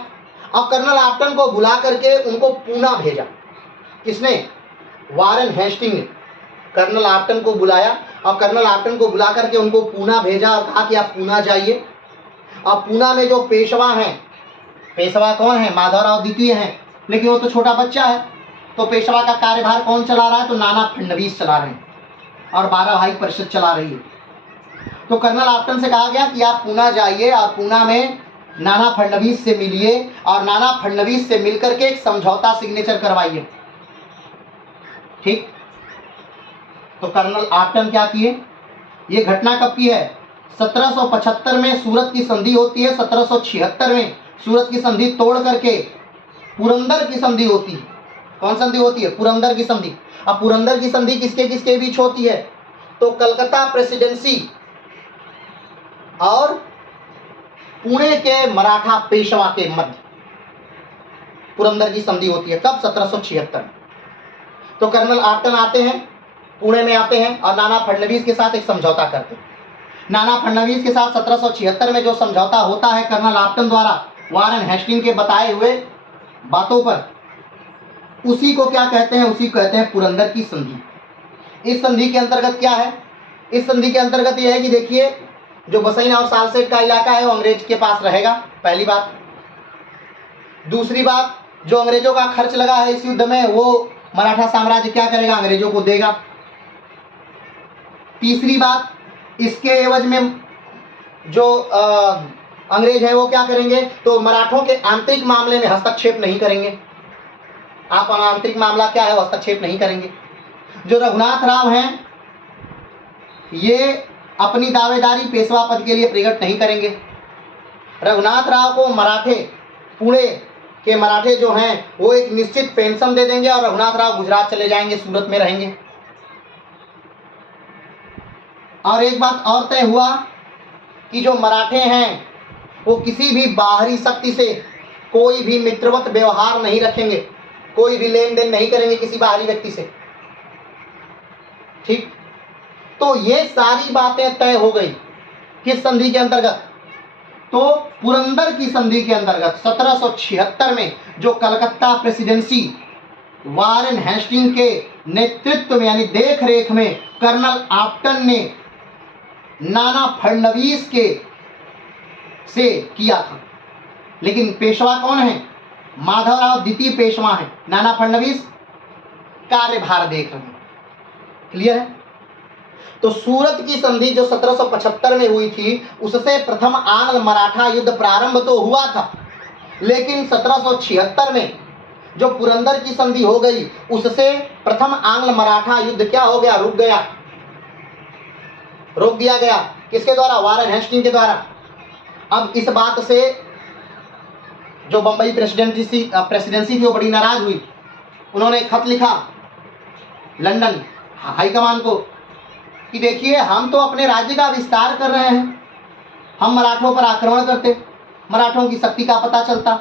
और कर्नल आप्टन को बुला करके उनको पूना भेजा। किसने? वारेन हेस्टिंग ने कर्नल आप्टन को बुलाया, और कर्नल आप्टन को बुला करके उनको पूना भेजा और कहा कि आप पूना जाइए, और पूना में जो पेशवा हैं, पेशवा कौन है? माधवराव द्वितीय हैं, लेकिन वो तो छोटा बच्चा है, तो पेशवा का कार्यभार कौन चला रहा है? तो नाना फडणवीस चला रहे हैं, और 12 भाई परिषद चला रही है। तो कर्नल आप्टन से कहा गया कि आप पूना जाइए और पूना में नाना फडणवीस से मिलिए, और नाना फडणवीस से मिलकर के एक समझौता सिग्नेचर करवाइए। ठीक, तो कर्नल आप्टन क्या किए? ये घटना कब की है? 1775 में सूरत की संधि होती है, 1776 में सूरत की संधि तोड़ करके पुरंदर की संधि होती है। कौन संधि होती है? पुरंदर की संधि। अब पुरंदर की संधि किसके किसके बीच होती है? तो कलकत्ता प्रेसिडेंसी और पुणे के मराठा पेशवा के मध्य पुरंदर की संधि होती है। कब? 1776। तो कर्नल आप्टन आते हैं, पुणे में आते हैं, और नाना फडणवीस के साथ एक समझौता करते हैं। नाना फडणवीस के साथ 1776 में जो समझौता होता है कर्नल आप्टन द्वारा वारेन हेस्टिंग के बताए हुए बातों पर, उसी को क्या कहते हैं? उसी को कहते हैं पुरंदर की संधि। इस संधि के अंतर्गत क्या है? इस संधि के अंतर्गत यह है कि देखिए, जो बसैन और सालसेट का इलाका है वो अंग्रेज के पास रहेगा, पहली बात। दूसरी बात, जो अंग्रेजों का खर्च लगा है इस युद्ध में वो मराठा साम्राज्य क्या करेगा? अंग्रेजों को देगा। तीसरी बात, इसके एवज में जो अंग्रेज है वो क्या करेंगे? तो मराठों के आंतरिक मामले में हस्तक्षेप नहीं करेंगे। आप आंतरिक मामला क्या है, हस्तक्षेप नहीं करेंगे। जो रघुनाथ राव हैं ये अपनी दावेदारी पेशवा पद के लिए प्रकट नहीं करेंगे। रघुनाथ राव को मराठे, पुणे के मराठे जो हैं वो एक निश्चित पेंशन दे देंगे, और रघुनाथ राव गुजरात चले जाएंगे, सूरत में रहेंगे। और एक बात और तय हुआ कि जो मराठे हैं वो किसी भी बाहरी शक्ति से कोई भी मित्रवत व्यवहार नहीं रखेंगे, कोई भी लेन देन नहीं करेंगे किसी बाहरी व्यक्ति से। ठीक, तो ये सारी बातें तय हो गई किस संधि के अंतर्गत? तो पुरंदर की संधि के अंतर्गत 1776 में जो कलकत्ता प्रेसिडेंसी वारेन हेस्टिंग के नेतृत्व में यानी देख रेख में कर्नल आप्टन ने नाना फडणवीस के से किया था। लेकिन पेशवा कौन है? माधवराव द्वितीय पेशवा है। नाना फडणवीस कार्यभार देख रहे हैं। क्लियर है? तो सूरत की संधि जो 1775 में हुई थी उससे प्रथम आंग्ल मराठा युद्ध प्रारंभ तो हुआ था, लेकिन 1776 में जो पुरंदर की संधि हो गई उससे प्रथम आंग्ल मराठा युद्ध क्या हो गया? रुक गया, रोक दिया गया। किसके द्वारा? वारेन हेस्टिंग के द्वारा। अब इस बात से जो बंबई प्रेसिडेंसी थी वो बड़ी नाराज हुई। उन्होंने खत लिखा लंदन हाईकमान को कि देखिए हम तो अपने राज्य का विस्तार कर रहे हैं, हम मराठों पर आक्रमण करते, मराठों की शक्ति का पता चलता,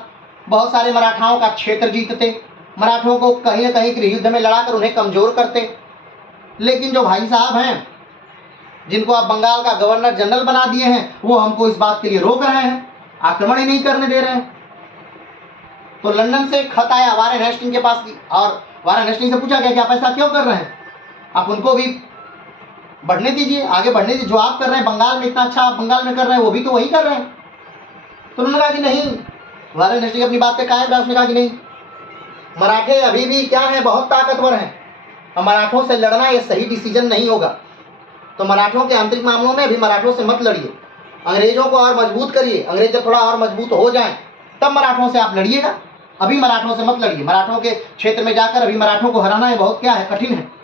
बहुत सारे मराठाओं का क्षेत्र जीतते, मराठों को कहीं न कहीं गृह युद्ध में लड़ाकर उन्हें कमजोर करते। लेकिन जो भाई साहब हैं जिनको आप बंगाल का गवर्नर जनरल बना दिए हैं वो हमको इस बात के लिए रोक रहे हैं, आक्रमण ही नहीं करने दे रहे हैं। तो लंदन से खत आया वारेन हेस्टिंग के पास और वारेन हेस्टिंग से पूछा गया कि आप ऐसा क्यों कर रहे हैं, आप उनको भी बढ़ने दीजिए, आगे बढ़ने दीजिए। जो आप कर रहे हैं बंगाल में इतना अच्छा आप बंगाल में कर रहे हैं वो भी तो वही कर रहे हैं। तो उन्होंने कहा कि नहीं, वारेन हेस्टिंग अपनी बात पे कायम रहा। उसने कहा कि नहीं, मराठे अभी भी क्या है, बहुत ताकतवर हैं, और मराठों से लड़ना ये सही डिसीजन नहीं होगा। तो मराठों के आंतरिक मामलों में अभी मराठों से मत लड़िए, अंग्रेजों को और मजबूत करिए, अंग्रेज जब थोड़ा और मजबूत हो जाए तब मराठों से आप लड़िएगा, अभी मराठों से मत लड़िए। मराठों के क्षेत्र में जाकर अभी मराठों को हराना है बहुत क्या है, कठिन है।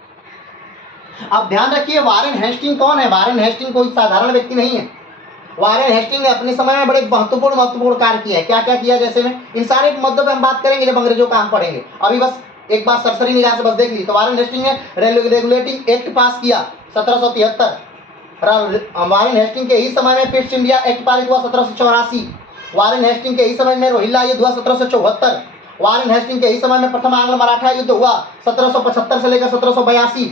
अब ध्यान रखिए वारेन हेस्टिंग कौन है? वारेन हेस्टिंग कोई साधारण व्यक्ति नहीं है। वारेन हेस्टिंग ने अपने समय में बड़े महत्वपूर्ण कार्य किया है। क्या क्या किया? जैसे में इन सारे मुद्दों पे हम बात करेंगे जब अंग्रेजों का हम पढ़ेंगे। अभी बस एक बात सरसरी निगाह से बस देख लीजिए। तो वारेन हेस्टिंग ने रेगुलेटिंग एक्ट पास किया 1773। वारेन हेस्टिंग के ही समय में पिट्स इंडिया एक्ट पारित हुआ 1784। वारेन हेस्टिंग के ही समय में रोहिल्ला युद्ध हुआ 1774। वारेन हेस्टिंग के ही समय में प्रथम आंग्ल मराठा युद्ध हुआ 1775 से लेकर 1782।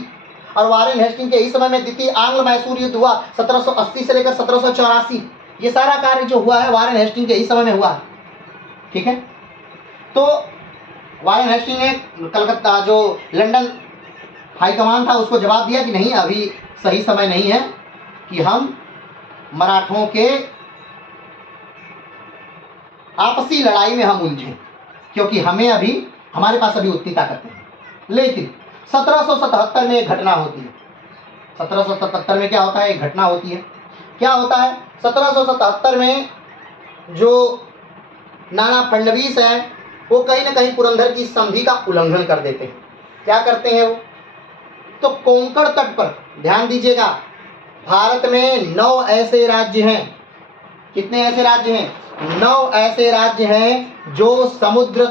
और वारेन हेस्टिंग के ही समय में द्वितीय आंग्ल मैसूर युद्ध हुआ 1780 से लेकर 1784। ये सारा कार्य जो हुआ है वारेन हेस्टिंग के ही समय में हुआ है। ठीक है? तो वारेन हेस्टिंग ने कलकत्ता जो लंदन हाईकमान था उसको जवाब दिया कि नहीं, अभी सही समय नहीं है कि हम मराठों के आपसी लड़ाई में हम उलझें, क्योंकि हमें अभी हमारे पास अभी उतनी ताकत नहीं। लेकिन 1777 में एक घटना होती है। 1777 में क्या होता है? एक घटना होती है। क्या होता है? 1777 में जो नाना फडणवीस है वो कहीं ना कहीं पुरंदर की संधि का उल्लंघन कर देते हैं। क्या करते हैं वो? तो कोंकण तट पर ध्यान दीजिएगा, भारत में 9 ऐसे राज्य हैं। कितने ऐसे राज्य हैं? 9 ऐसे राज्य हैं जो समुद्र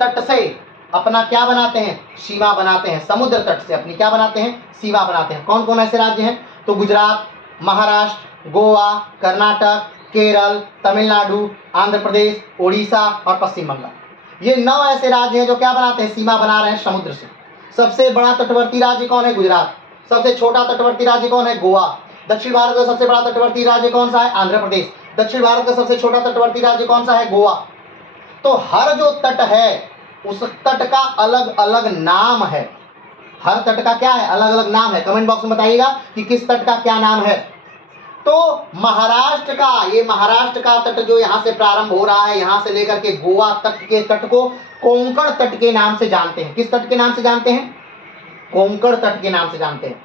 तट से अपना क्या बनाते हैं? सीमा बनाते हैं। समुद्र तट से अपनी क्या बनाते हैं? सीमा बनाते हैं। कौन कौन ऐसे राज्य हैं? तो गुजरात, महाराष्ट्र, गोवा, कर्नाटक, केरल, तमिलनाडु, आंध्र प्रदेश, उड़ीसा और पश्चिम बंगाल। ये 9 ऐसे राज्य हैं जो क्या बनाते हैं? सीमा बना रहे हैं समुद्र से। सबसे बड़ा तटवर्ती राज्य कौन है? गुजरात। सबसे छोटा तटवर्ती राज्य कौन है? गोवा। दक्षिण भारत का सबसे बड़ा तटवर्ती राज्य कौन सा है? आंध्र प्रदेश। दक्षिण भारत का सबसे छोटा तटवर्ती राज्य कौन सा है? गोवा। तो हर जो तट है उस तट का अलग अलग नाम है। हर तट का क्या है? अलग अलग नाम है। कमेंट बॉक्स में बताइएगा कि किस तट का क्या नाम है। तो महाराष्ट्र का, ये महाराष्ट्र का तट जो यहाँ से प्रारंभ हो रहा है, यहाँ से लेकर के गोवा तक के तट को कोंकण तट के नाम से जानते हैं। किस तट के नाम से जानते हैं? कोंकण तट के नाम से जानते हैं।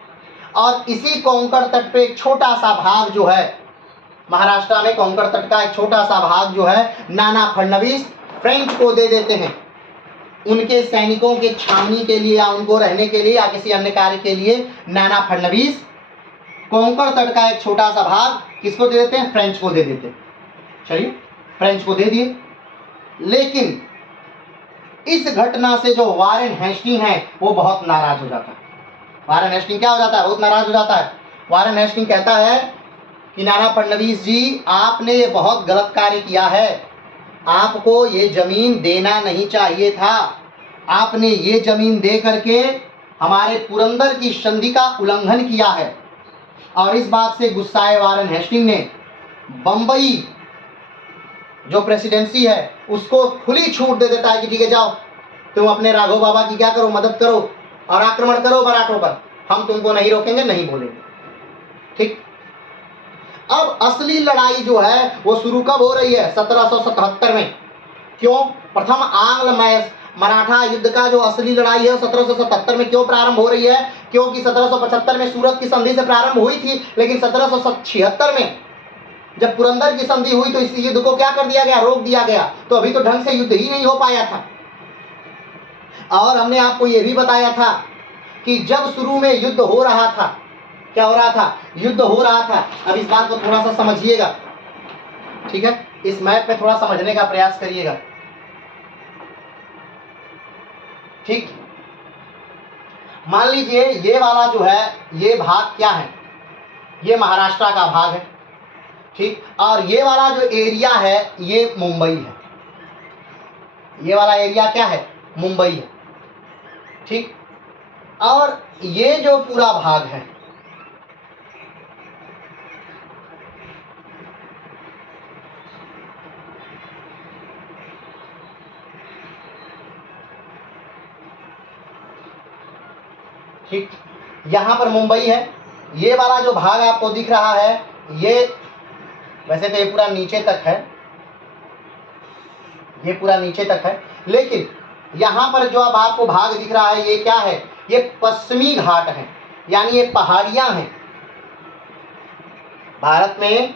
और इसी कोंकण तट पे एक छोटा सा भाग जो है महाराष्ट्र में, कोंकण तट का एक छोटा सा भाग जो है नाना फडणवीस फ्रेंच को दे देते हैं, उनके सैनिकों के छावनी के लिए या उनको रहने के लिए या किसी अन्य कार्य के लिए। नाना फडणवीस कोंकण तट का एक छोटा सा भाग किसको दे देते हैं? फ्रेंच को दे देते हैं। चलिए, फ्रेंच को दे दिए। लेकिन इस घटना से जो वारेन हेस्टिंग है वो बहुत नाराज हो जाता है। वारेन हेस्टिंग क्या हो जाता है? बहुत नाराज हो जाता है। वारेन हेस्टिंग कहता है कि नाना फडणवीस जी, आपने ये बहुत गलत कार्य किया है, आपको ये जमीन देना नहीं चाहिए था, आपने ये जमीन दे करके हमारे पुरंदर की संधि का उल्लंघन किया है। और इस बात से गुस्साए वारेन हेस्टिंग ने बंबई जो प्रेसिडेंसी है उसको खुली छूट दे देता है कि ठीक है जाओ तुम अपने राघव बाबा की क्या करो, मदद करो और आक्रमण करो मराठों पर, हम तुमको नहीं रोकेंगे, नहीं बोलेंगे। ठीक, अब असली लड़ाई जो है वो शुरू कब हो रही है? 1777 में। क्यों? प्रथम आंग्ल मराठा युद्ध का जो असली लड़ाई है 1777 में क्यों प्रारंभ हो रही है? क्योंकि 1775 में सूरत की संधि से प्रारंभ हुई थी, लेकिन 1776 में जब पुरंदर की संधि हुई तो इस युद्ध को क्या कर दिया गया? रोक दिया गया। तो अभी तो ढंग से युद्ध ही नहीं हो पाया था। और हमने आपको यह भी बताया था कि जब शुरू में युद्ध हो रहा था, क्या हो रहा था? युद्ध हो रहा था। अब इस बात को थोड़ा सा समझिएगा, ठीक है? इस मैप पे थोड़ा समझने का प्रयास करिएगा। ठीक, मान लीजिए ये वाला जो है ये भाग क्या है? ये महाराष्ट्र का भाग है। ठीक, और ये वाला जो एरिया है ये मुंबई है। ये वाला एरिया क्या है? मुंबई है। ठीक, और ये जो पूरा भाग है ठीक, यहां पर मुंबई है। ये वाला जो भाग आपको दिख रहा है ये वैसे तो ये पूरा नीचे तक है, ये पूरा नीचे तक है, लेकिन यहां पर जो अब आपको भाग दिख रहा है ये क्या है? ये पश्चिमी घाट है, यानी ये पहाड़ियां हैं। भारत में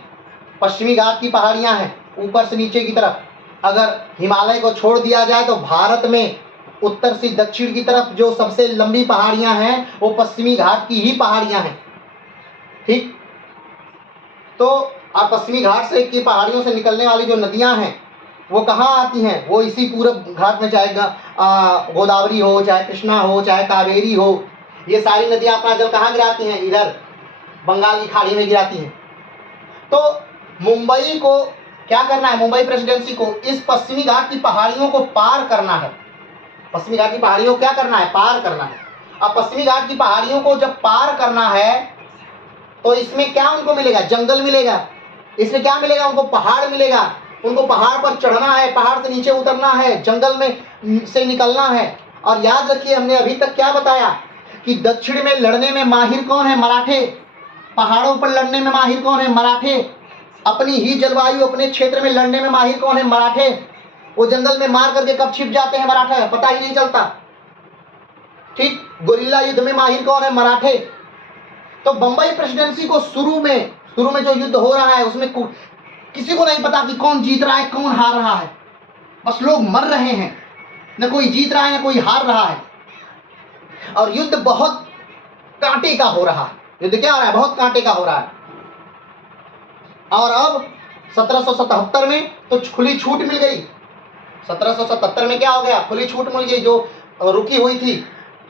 पश्चिमी घाट की पहाड़ियां हैं ऊपर से नीचे की तरफ। अगर हिमालय को छोड़ दिया जाए तो भारत में उत्तर से दक्षिण की तरफ जो सबसे लंबी पहाड़ियां हैं वो पश्चिमी घाट की ही पहाड़ियां हैं। ठीक, तो और पश्चिमी घाट से की पहाड़ियों से निकलने वाली जो नदियां हैं वो कहाँ आती हैं? वो इसी पूरब घाट में, चाहे गोदावरी हो, चाहे कृष्णा हो, चाहे कावेरी हो, ये सारी नदियां अपना जल कहाँ गिराती हैं? इधर बंगाल की खाड़ी में गिराती हैं। तो मुंबई को क्या करना है? मुंबई प्रेसिडेंसी को इस पश्चिमी घाट की पहाड़ियों को पार करना है। पश्चिमी घाट की पहाड़ियों को क्या करना है? पार करना है। अब पश्चिमी घाट की पहाड़ियों को जब पार करना है तो इसमें क्या उनको मिलेगा? जंगल मिलेगा। इसमें क्या मिलेगा? उनको पहाड़ मिलेगा। उनको पहाड़ पर चढ़ना है, पहाड़ से नीचे उतरना है, जंगल में से निकलना है। और याद रखिए हमने अभी तक क्या बताया कि दक्षिण में लड़ने में माहिर कौन है? मराठे। पहाड़ों पर लड़ने में माहिर कौन है? मराठे। अपनी ही जलवायु, अपने क्षेत्र में लड़ने में माहिर कौन है? मराठे। वो जंगल में मार करके कब छिप जाते हैं मराठा, पता ही नहीं चलता। ठीक, गोरिल्ला युद्ध में माहिर कौन है? मराठे। तो बंबई प्रेसिडेंसी को शुरू में जो युद्ध हो रहा है उसमें किसी को नहीं पता कि कौन जीत रहा है, कौन हार रहा है। बस लोग मर रहे हैं, न कोई जीत रहा है न कोई हार रहा है। और युद्ध बहुत कांटे का हो रहा है। युद्ध क्या हो रहा है? बहुत कांटे का हो रहा है। और अब 1777 में तो खुली छूट मिल गई। 1777 में क्या हो गया? खुली छूट मिल गई। जो रुकी हुई थी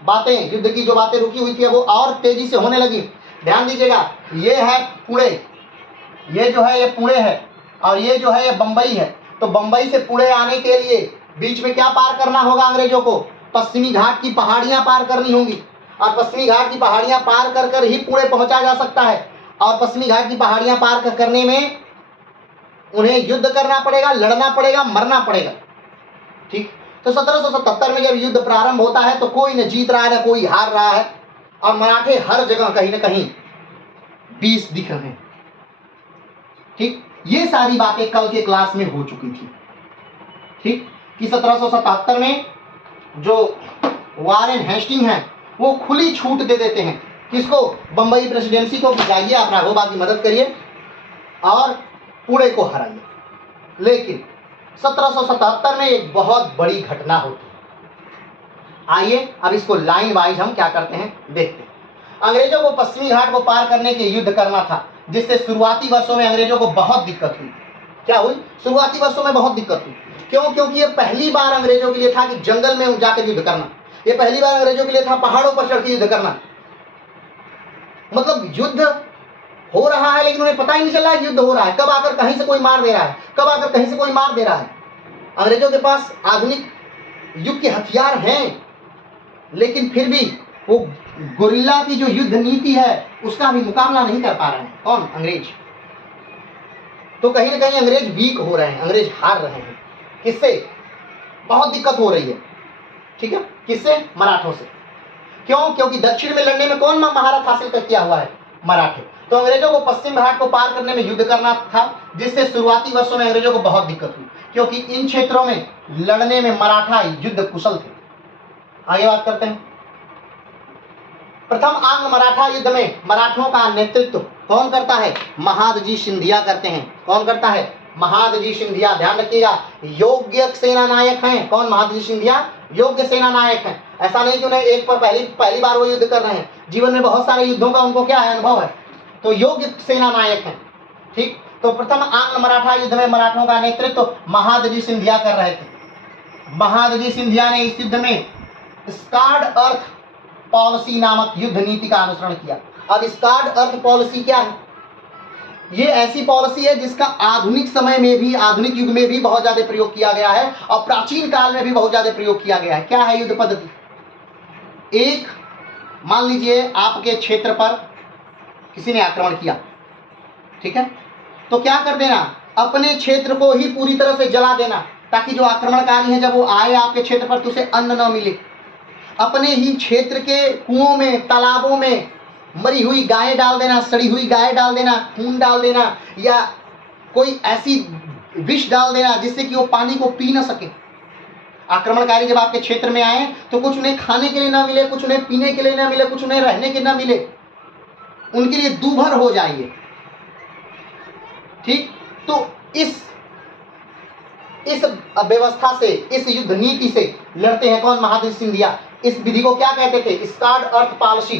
बातें, युद्ध की जो बातें रुकी हुई थी वो और तेजी से होने लगी। ध्यान दीजिएगा, ये है पुणे, ये जो है ये पुणे है, और ये जो है ये बंबई है। तो बंबई से पुणे आने के लिए बीच में क्या पार करना होगा अंग्रेजों को? पश्चिमी घाट की पहाड़ियां पार करनी होंगी। और पश्चिमी घाट की पहाड़ियां पार कर कर ही पुणे पहुंचा जा सकता है। और पश्चिमी घाट की पहाड़ियां पार करने में उन्हें युद्ध करना पड़ेगा, लड़ना पड़ेगा, मरना पड़ेगा। ठीक, तो 1777 में जब युद्ध प्रारंभ होता है तो कोई न जीत रहा है न कोई हार रहा है, और मराठे हर जगह कहीं न कहीं 20 दिख रहे हैं। ठीक, ये सारी बातें कल के क्लास में हो चुकी थी। ठीक, कि 1777 में जो वारेन हेस्टिंग है वो खुली छूट दे देते हैं किसको? बंबई प्रेसिडेंसी को। जाइए आप राघोबा की मदद करिए और पुणे को हराइए। लेकिन 1777 में एक बहुत बड़ी घटना होती है। आइए अब इसको लाइन वाइज हम क्या करते हैं देखते हैं। अंग्रेजों को पश्चिमी घाट को पार करने के युद्ध करना था, जिससे शुरुआती वर्षों में अंग्रेजों को बहुत दिक्कत हुई। क्या हुई? शुरुआती वर्षों में बहुत दिक्कत हुई। क्यों? क्योंकि ये पहली बार अंग्रेजों के लिए था कि जंगल में जाकर युद्ध करना। ये पहली बार अंग्रेजों के लिए था पहाड़ों पर चढ़ के युद्ध करना। मतलब युद्ध हो रहा है लेकिन उन्हें पता ही नहीं चल रहा है युद्ध हो रहा है। कब आकर कहीं से कोई मार दे रहा है, कब आकर कहीं से कोई मार दे रहा है। अंग्रेजों के पास आधुनिक युग के हथियार हैं, लेकिन फिर भी वो गुरिल्ला की जो युद्ध नीति है उसका भी मुकाबला नहीं कर पा रहे हैं। कौन? अंग्रेज। तो कहीं ना कहीं अंग्रेज वीक हो रहे हैं, अंग्रेज हार रहे हैं। किससे? बहुत दिक्कत हो रही है। ठीक है, किससे? मराठों से। क्यों? क्योंकि दक्षिण में लड़ने में कौन महारत हासिल कर किया हुआ है? मराठे। तो अंग्रेजों को पश्चिम घाट को पार करने में युद्ध करना था, जिससे शुरुआती वर्षों में अंग्रेजों को बहुत दिक्कत हुई, क्योंकि इन क्षेत्रों में लड़ने में मराठा युद्ध कुशल थे। आगे बात करते हैं। प्रथम आंग्ल मराठा युद्ध में मराठों का नेतृत्व कौन करता है? महादजी सिंधिया करते हैं। कौन करता है? महादजी सिंधिया। ध्यान रखिएगा, योग्य सेना नायक हैं। कौन? महादजी सिंधिया योग्य सेना नायक हैं। ऐसा नहीं कि उन्हें एक पर पहली बार वो युद्ध कर रहे हैं, जीवन में बहुत सारे युद्धों का उनको क्या है? अनुभव है। तो योग्य सेना नायक हैं। ठीक, तो प्रथम आंग्ल मराठा युद्ध में मराठों का नेतृत्व महादजी सिंधिया कर रहे थे। महादजी सिंधिया ने इस युद्ध में स्कार्ड अर्थ पॉलिसी नामक युद्ध नीति का अनुसरण किया। अब स्कार्ड अर्थ पॉलिसी क्या है? ये ऐसी पॉलिसी है जिसका आधुनिक समय में भी, आधुनिक युग में भी बहुत ज्यादा प्रयोग किया गया है और प्राचीन काल में भी बहुत ज्यादा प्रयोग किया गया है। क्या है युद्ध पद्धति? एक, मान लीजिए आपके क्षेत्र पर किसी ने आक्रमण किया, ठीक है, तो क्या कर देना? अपने क्षेत्र को ही पूरी तरह से जला देना, ताकि जो आक्रमणकारी है जब वो आए आपके क्षेत्र पर तो उसे अन्न न मिले। अपने ही क्षेत्र के कुओं में, तालाबों में मरी हुई गायें डाल देना, सड़ी हुई गाय डाल देना, खून डाल देना, या कोई ऐसी विष डाल देना जिससे कि वो पानी को पी न सके। आक्रमणकारी जब आपके क्षेत्र में आए तो कुछ उन्हें खाने के लिए ना मिले, कुछ उन्हें पीने के लिए ना मिले, कुछ उन्हें रहने के ना मिले, उनके लिए दूभर हो जाइए। ठीक, तो इस व्यवस्था से, इस युद्ध नीति से लड़ते हैं कौन? महादजी सिंधिया। इस विधि को क्या कहते थे? स्कार्ड अर्थ पॉलिसी।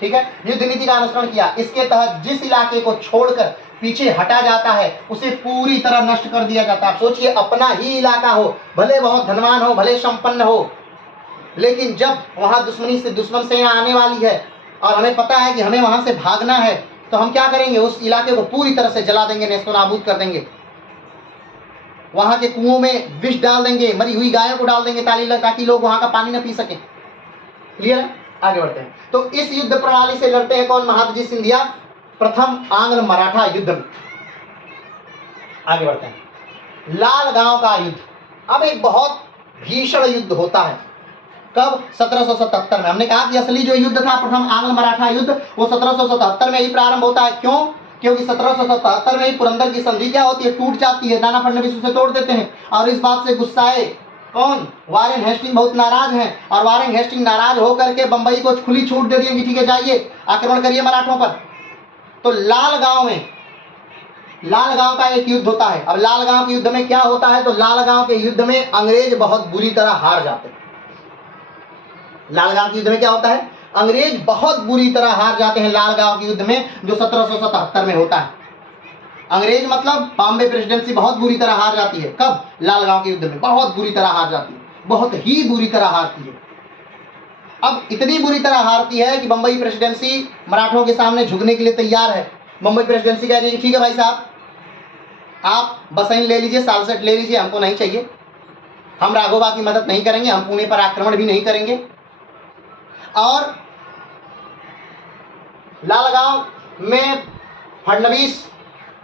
ठीक है, युद्ध नीति का अनुसरण किया। इसके तहत जिस इलाके को छोड़कर पीछे हटा जाता है उसे पूरी तरह नष्ट कर दिया जाता है। सोचिए, अपना ही इलाका हो, भले बहुत धनवान हो, भले संपन्न हो, लेकिन जब वहां दुश्मनी से दुश्मन सेना आने वाली है और हमें पता है कि हमें वहां से भागना है, तो हम क्या करेंगे? उस इलाके को पूरी तरह से जला देंगे, नेस्तनाबूद कर देंगे। वहां के कुओं में विष डाल देंगे, मरी हुई गायों को डाल देंगे ताकि लोग वहां का पानी न पी सके। क्लियर है? आगे बढ़ते हैं। तो इस युद्ध प्रणाली से लड़ते हैं कौन? महादजी सिंधिया, प्रथम आंग्ल मराठा युद्ध में। आगे बढ़ते हैं। लाल गांव का युद्ध अब एक बहुत भीषण युद्ध होता है। कब? 1777 में। हमने कहा कि असली जो युद्ध था प्रथम आंग्ल मराठा युद्ध, वो 1777 में ही प्रारंभ होता है। क्यों? क्योंकि 1777 में ही पुरंदर की संधि क्या होती है? टूट जाती है। नाना फडणवीस उसे तोड़ देते हैं और इस बात से गुस्साए कौन? वारेन हेस्टिंग बहुत नाराज हैं और वारेन हेस्टिंग नाराज होकर के बंबई को खुली छूट दे दिए कि ठीक है, जाइए आक्रमण करिए मराठों पर। तो लाल गांव का एक युद्ध होता है। अब लाल गांव के युद्ध में क्या होता है? तो लाल गांव के युद्ध में अंग्रेज बहुत बुरी तरह हार जाते हैं। लाल गांव के युद्ध में क्या होता है? अंग्रेज बहुत बुरी तरह हार जाते हैं लाल गांव के युद्ध में, जो 1777 में होता है। अंग्रेज मतलब बॉम्बे प्रेसिडेंसी बहुत बुरी तरह हार जाती है। कब? लाल गांव के युद्ध में बहुत बुरी तरह हार जाती है, बहुत ही बुरी तरह हारती है। अब इतनी बुरी तरह हारती है कि बंबई प्रेसिडेंसी मराठों के सामने झुकने के लिए तैयार है। बंबई प्रेसिडेंसी कह रही है ठीक है भाई साहब, आप बसैन ले लीजिए, सालसेट ले लीजिए, हमको नहीं चाहिए, हम राघोबा की मदद नहीं करेंगे, हम पुणे पर आक्रमण भी नहीं करेंगे। और लालगांव में फडणवीस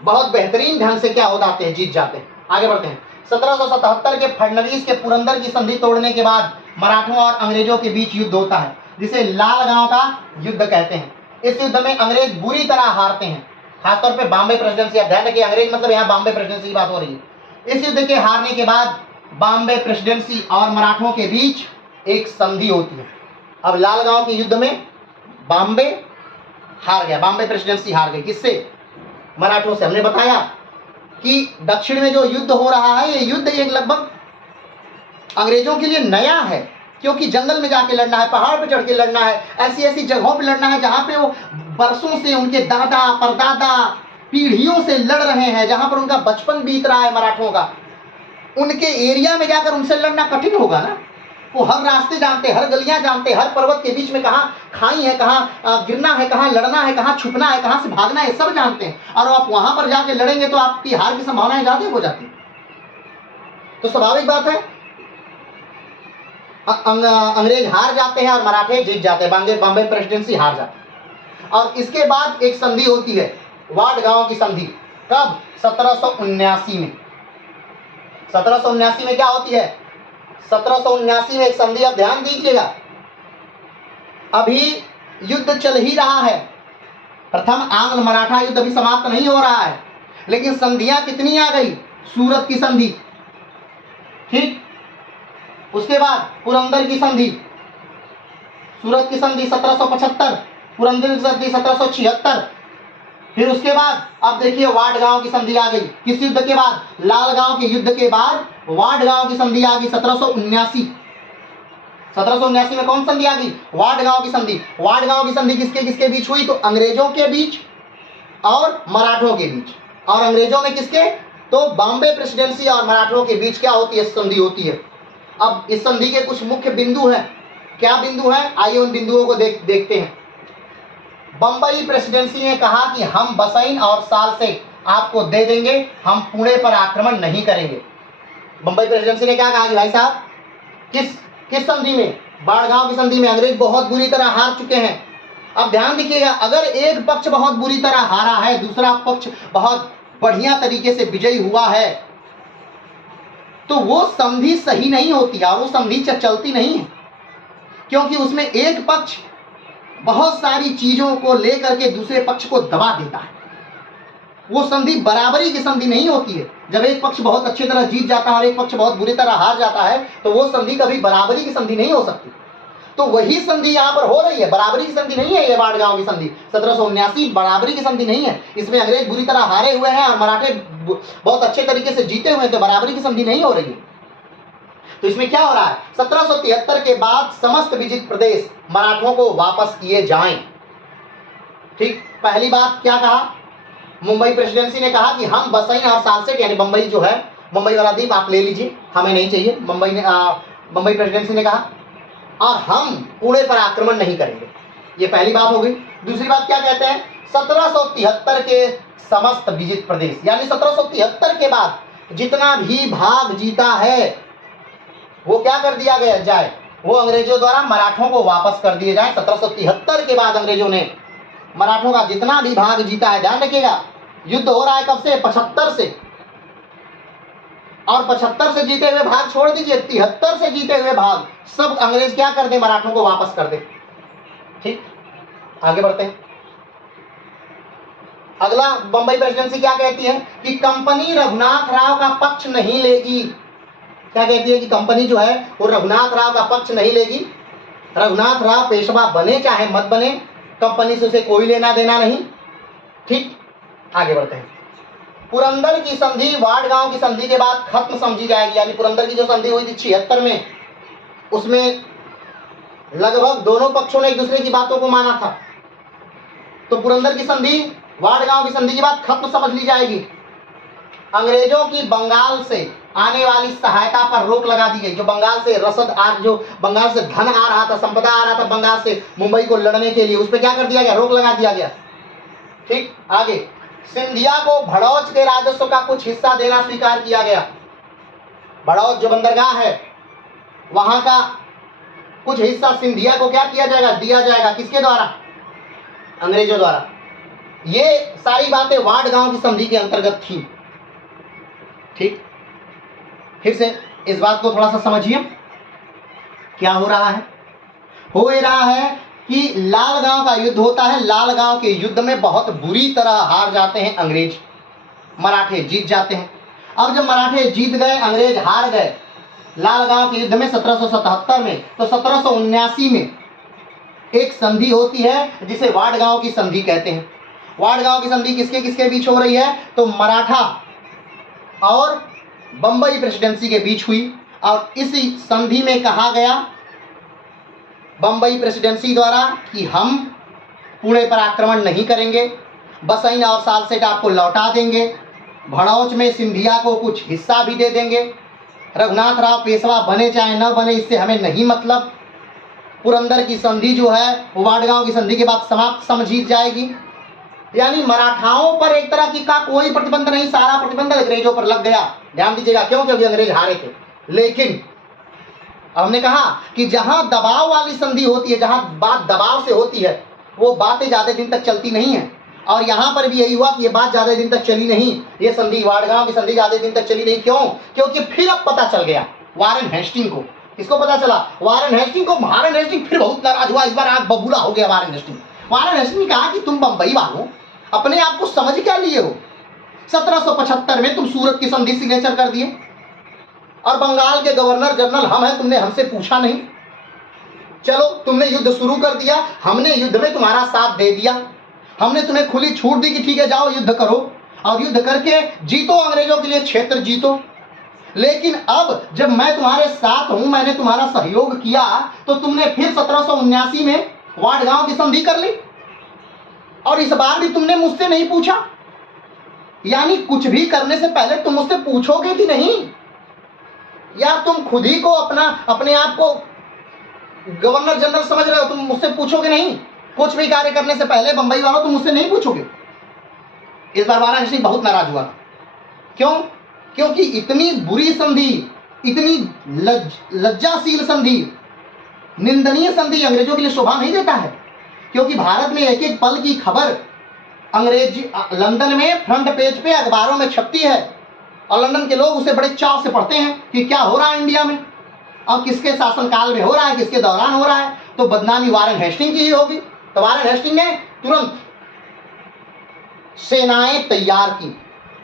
बहुत बेहतरीन ढंग से क्या हो जाते हैं? जीत जाते हैं। आगे बढ़ते हैं। 1777 के फडणवीस के पुरंदर की संधि तोड़ने के बाद मराठों और अंग्रेजों के बीच युद्ध होता है, जिसे लालगांव का युद्ध कहते हैं। इस युद्ध में अंग्रेज बुरी तरह हारते हैं, खासतौर पे बॉम्बे प्रेसिडेंसी। आप ध्यान रखिए, अंग्रेज मतलब यहाँ बॉम्बे प्रेसिडेंसी की बात हो रही है। इस युद्ध के हारने के बाद बॉम्बे प्रेसिडेंसी और मराठों के बीच एक संधि होती है। अब लालगांव के युद्ध में बॉम्बे हार गया, बॉम्बे प्रेसिडेंसी हार गई। किससे? मराठों से। हमने बताया कि दक्षिण में जो युद्ध हो रहा है, ये युद्ध एक लगभग अंग्रेजों के लिए नया है, क्योंकि जंगल में जाके लड़ना है, पहाड़ पे चढ़ के लड़ना है, ऐसी ऐसी जगहों पे लड़ना है जहां पे वो बरसों से उनके दादा परदादा पीढ़ियों से लड़ रहे हैं, जहां पर उनका बचपन बीत रहा है मराठों का। उनके एरिया में जाकर उनसे लड़ना कठिन होगा ना। वो हर रास्ते जानते, हर गलियां जानते, हर पर्वत के बीच में कहाँ खाई है, कहाँ गिरना है, कहाँ लड़ना है, कहाँ छुपना है, कहाँ से भागना है, सब जानते हैं। और आप वहां पर जाके लड़ेंगे तो आपकी हार की संभावनाएं ज्यादा हो जाती है। तो स्वाभाविक बात है अंग्रेज हार जाते हैं और मराठे जीत जाते हैं, बॉम्बे प्रेसिडेंसी हार जाती है। और इसके बाद एक संधि होती है, वाडगांव की संधि। कब? 1779 में। 1779 में क्या होती है? 1779 में एक संधि, अब ध्यान दीजिएगा, अभी युद्ध चल ही रहा है, प्रथम आंग्ल मराठा युद्ध अभी समाप्त नहीं हो रहा है, लेकिन संधियां कितनी आ गई? सूरत की संधि, ठीक, उसके बाद पुरंदर की संधि, सूरत की संधि 1775, पुरंदर की संधि 1776, फिर उसके बाद अब देखिए वाडगांव की संधि आ गई। किस युद्ध के बाद? लालगांव के युद्ध के बाद वाडगांव की संधि आ गई 1779। 1779 में कौन संधि आ गई? वाडगांव की संधि। वाडगांव की संधि किसके किसके बीच हुई? तो अंग्रेजों के बीच और मराठों के बीच। और अंग्रेजों में किसके? तो बॉम्बे प्रेसिडेंसी और मराठों के बीच क्या होती है? संधि होती है। अब इस संधि के कुछ मुख्य बिंदु हैं। क्या बिंदु हैं? आइए उन बिंदुओं को देखते हैं। बंबई प्रेसिडेंसी ने कहा कि हम बसैन और सालसेट आपको दे देंगे, हम पुणे पर आक्रमण नहीं करेंगे। बंबई प्रेसिडेंसी ने क्या कहा कि भाई साहब, किस संधि में? वाडगांव की संधि में। अंग्रेज बहुत बुरी तरह हार चुके हैं। अब ध्यान दीजिएगा, अगर एक पक्ष बहुत बुरी तरह हारा है, दूसरा पक्ष बहुत बढ़िया तरीके से विजयी हुआ है, तो वो संधि सही नहीं होती है और वो संधि चलती नहीं है, क्योंकि उसमें एक पक्ष बहुत सारी चीजों को लेकर के दूसरे पक्ष को दबा देता है। वो संधि बराबरी की संधि नहीं होती है। जब एक पक्ष बहुत अच्छी तरह जीत जाता है और एक पक्ष बहुत बुरी तरह हार जाता है, तो वो संधि कभी बराबरी की संधि नहीं हो सकती। तो वही संधि यहाँ पर हो रही है, बराबरी की संधि नहीं है। ये वाडगांव की संधि 1779 बराबरी की संधि नहीं है। इसमें अंग्रेज बुरी तरह हारे हुए हैं और मराठे बहुत अच्छे तरीके से जीते हुए हैं, तो बराबरी की संधि नहीं हो रही है। तो इसमें क्या हो रहा है? 1773 के बाद समस्त विजित प्रदेश मराठों को वापस किए जाएं। ठीक, पहली बात क्या कहा? मुंबई प्रेसिडेंसी ने कहा कि हम बसैन और सालसेट, यानी बंबई जो है, मुंबई वाला द्वीप आप ले लीजिए, हमें नहीं चाहिए। मुंबई प्रेसिडेंसी ने कहा, और हम पुणे पर आक्रमण नहीं करेंगे। ये पहली बात हो गई। दूसरी बात क्या कहते हैं? 1773 के समस्त विजित प्रदेश, यानी 1773 के बाद जितना भी भाग जीता है वो क्या कर दिया गया जाए? वो अंग्रेजों द्वारा मराठों को वापस कर दिए जाए। 1773 के बाद अंग्रेजों ने मराठों का जितना भी भाग जीता है, ध्यान रखिएगा, युद्ध हो रहा है कब से? 75 से। और 75 से जीते हुए भाग छोड़ दीजिए, 73 से जीते हुए भाग सब अंग्रेज क्या कर दे? मराठों को वापस कर दे। ठीक, आगे बढ़ते हैं। अगला, बंबई प्रेसिडेंसी क्या कहती है कि कंपनी रघुनाथ राव का पक्ष नहीं लेगी। क्या कहती है? कि कंपनी जो है वो रघुनाथ राव का पक्ष नहीं लेगी। रघुनाथ राव पेशवा बने चाहे मत बने, कंपनी से उसे कोई लेना देना नहीं। ठीक, आगे बढ़ते हैं। पुरंदर की संधि वाडगांव की संधि के बाद खत्म समझी जाएगी। यानी पुरंदर की जो संधि हुई थी 76 में, उसमें लगभग दोनों पक्षों ने एक दूसरे की बातों को माना था। तो पुरंदर की संधि वाडगांव की संधि के बाद खत्म समझ ली जाएगी। अंग्रेजों की बंगाल से आने वाली सहायता पर रोक लगा दी गई। जो बंगाल से रसद जो बंगाल से धन आ रहा था, संपदा आ रहा था बंगाल से मुंबई को लड़ने के लिए, उस पर क्या कर दिया गया? रोक लगा दिया गया। ठीक, आगे, सिंधिया को भड़ौच के राजस्व का कुछ हिस्सा देना स्वीकार किया गया। भड़ौच जो बंदरगाह है, वहां का कुछ हिस्सा सिंधिया को क्या किया जाएगा? दिया जाएगा। किसके द्वारा? अंग्रेजों द्वारा। ये सारी बातें वाडगांव की संधि के अंतर्गत थी। ठीक, फिर से इस बात को थोड़ा सा समझिए, क्या हो रहा है? हो रहा है कि लालगांव का युद्ध होता है। लालगांव के युद्ध में बहुत बुरी तरह हार जाते हैं अंग्रेज, मराठे जीत जाते हैं। अब जब मराठे जीत गए, अंग्रेज हार गए लालगांव के युद्ध में 1777 में, तो 1779 में एक संधि होती है जिसे वाडगांव की संधि कहते हैं। वाडगांव की संधि किसके किसके बीच हो रही है? तो मराठा और बंबई प्रेसिडेंसी के बीच हुई। और इसी संधि में कहा गया बंबई प्रेसिडेंसी द्वारा कि हम पुणे पर आक्रमण नहीं करेंगे, बसैन और सालसेट आपको लौटा देंगे, भड़ौच में सिंधिया को कुछ हिस्सा भी दे देंगे, रघुनाथ राव पेशवा बने चाहे न बने इससे हमें नहीं मतलब। पुरंदर की संधि जो है वो वाडगांव की संधि के बाद समाप्त समझी जाएगी। यानी मराठाओं पर एक तरह की का कोई प्रतिबंध नहीं, सारा प्रतिबंध अंग्रेजों पर लग गया। ध्यान दीजिएगा, क्यों? क्योंकि अंग्रेज हारे थे। लेकिन हमने कहा कि जहां दबाव वाली संधि होती है, जहां बात दबाव से होती है, वो बातें ज्यादा दिन तक चलती नहीं है। और यहां पर भी यही हुआ कि ये बात ज्यादा दिन तक चली नहीं। ये संधि, वाडगांव की संधि ज्यादा दिन तक चली नहीं। क्यों? क्योंकि फिर अब पता चल गया वारेन हेस्टिंग को। किसको पता चला? वारेन हेस्टिंग को। वारेन हेस्टिंग फिर बहुत नाराज हुआ। इस बार आग बबूला हो गया वारेन हेस्टिंग। वारेन हेस्टिंग ने कहा कि तुम बंबई वालों अपने आप को समझ क्या लिए हो? 1775 में तुम सूरत की संधि सिग्नेचर कर दिए और बंगाल के गवर्नर जनरल हम हैं, तुमने हमसे पूछा नहीं। चलो तुमने युद्ध शुरू कर दिया, हमने युद्ध में तुम्हारा साथ दे दिया, हमने तुम्हें खुली छूट दी कि ठीक है जाओ युद्ध करो और युद्ध करके जीतो, अंग्रेजों के लिए क्षेत्र जीतो। लेकिन अब जब मैं तुम्हारे साथ हूं, मैंने तुम्हारा सहयोग किया, तो तुमने फिर 1779 में वाडगांव की संधि कर ली और इस बार भी तुमने मुझसे नहीं पूछा। यानी कुछ भी करने से पहले तुम मुझसे पूछोगे कि नहीं, या तुम खुद ही को अपने आप को गवर्नर जनरल समझ रहे हो? तुम मुझसे पूछोगे नहीं? कुछ भी कार्य करने से पहले बंबई वालों तुम मुझसे नहीं पूछोगे। इस बार वाराणसी बहुत नाराज हुआ। क्यों? क्योंकि इतनी बुरी संधि, इतनी लज्जाशील संधि, निंदनीय संधि अंग्रेजों के लिए शोभा नहीं देता है। क्योंकि भारत में एक एक पल की खबर अंग्रेजी लंदन में फ्रंट पेज पे अखबारों में छपती है और लंदन के लोग उसे बड़े चाव से पढ़ते हैं कि क्या हो रहा है इंडिया में और किसके शासनकाल में हो रहा है, किसके दौरान हो रहा है। तो बदनामी वारेन हेस्टिंग की ही होगी। तो वारेन हेस्टिंग ने तुरंत सेनाएं तैयार की